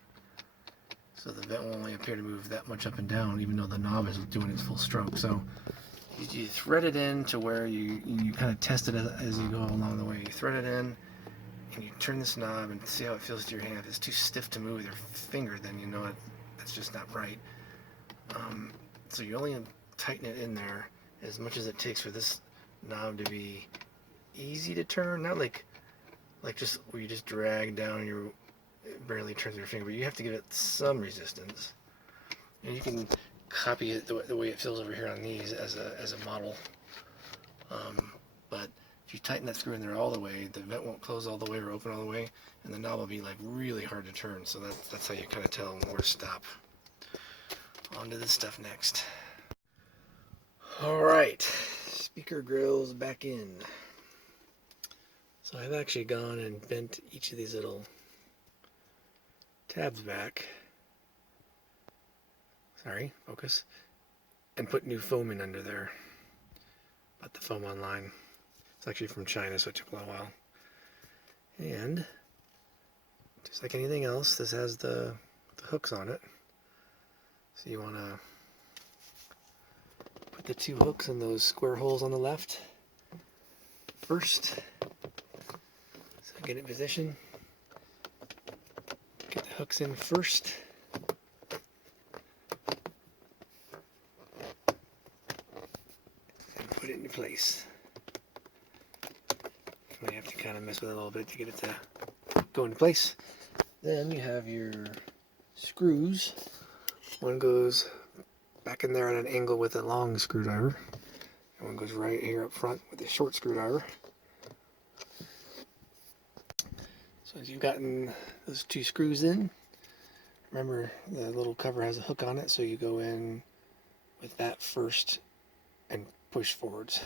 So the vent will only appear to move that much up and down, even though the knob is doing its full stroke. So you thread it in to where you kind of test it as you go along the way. You thread it in, and you turn this knob and see how it feels to your hand. If it's too stiff to move with your finger, then you know it's just not right. So you only tighten it in there as much as it takes for this knob to be easy to turn. Not like just where you just drag down and it barely turns your finger, but you have to give it some resistance. And you can copy it the way it feels over here on these as a model. But if you tighten that screw in there all the way, the vent won't close all the way or open all the way, and the knob will be like really hard to turn. So that's how you kind of tell where to stop. On to this stuff next. Alright, speaker grills back in. So I've actually gone and bent each of these little tabs back. Sorry, focus. And put new foam in under there. Bought the foam online. It's actually from China, so it took a little while. And just like anything else, this has the hooks on it. So you want to put the two hooks in those square holes on the left first. So get it in position. Get the hooks in first. And put it into place. You might have to kind of mess with it a little bit to get it to go into place. Then you have your screws. One goes back in there at an angle with a long screwdriver. And one goes right here up front with a short screwdriver. So as you've gotten those two screws in, remember the little cover has a hook on it, so you go in with that first and push forwards.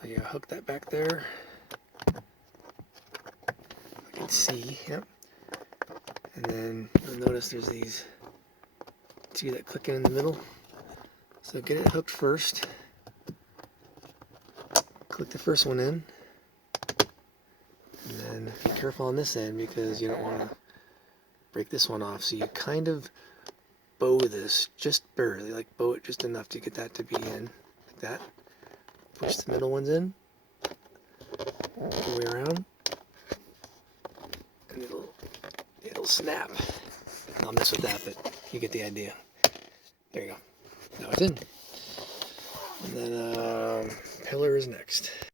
So you hook that back there. You can see, yep. And then you'll notice there's these two that click in the middle. So get it hooked first. Click the first one in. And then be careful on this end because you don't want to break this one off. So you kind of bow this just barely, like bow it just enough to get that to be in, like that. Push the middle ones in, all the way around, and it'll snap. I'll mess with that, but you get the idea. There you go. Now it's in. And then pillar is next.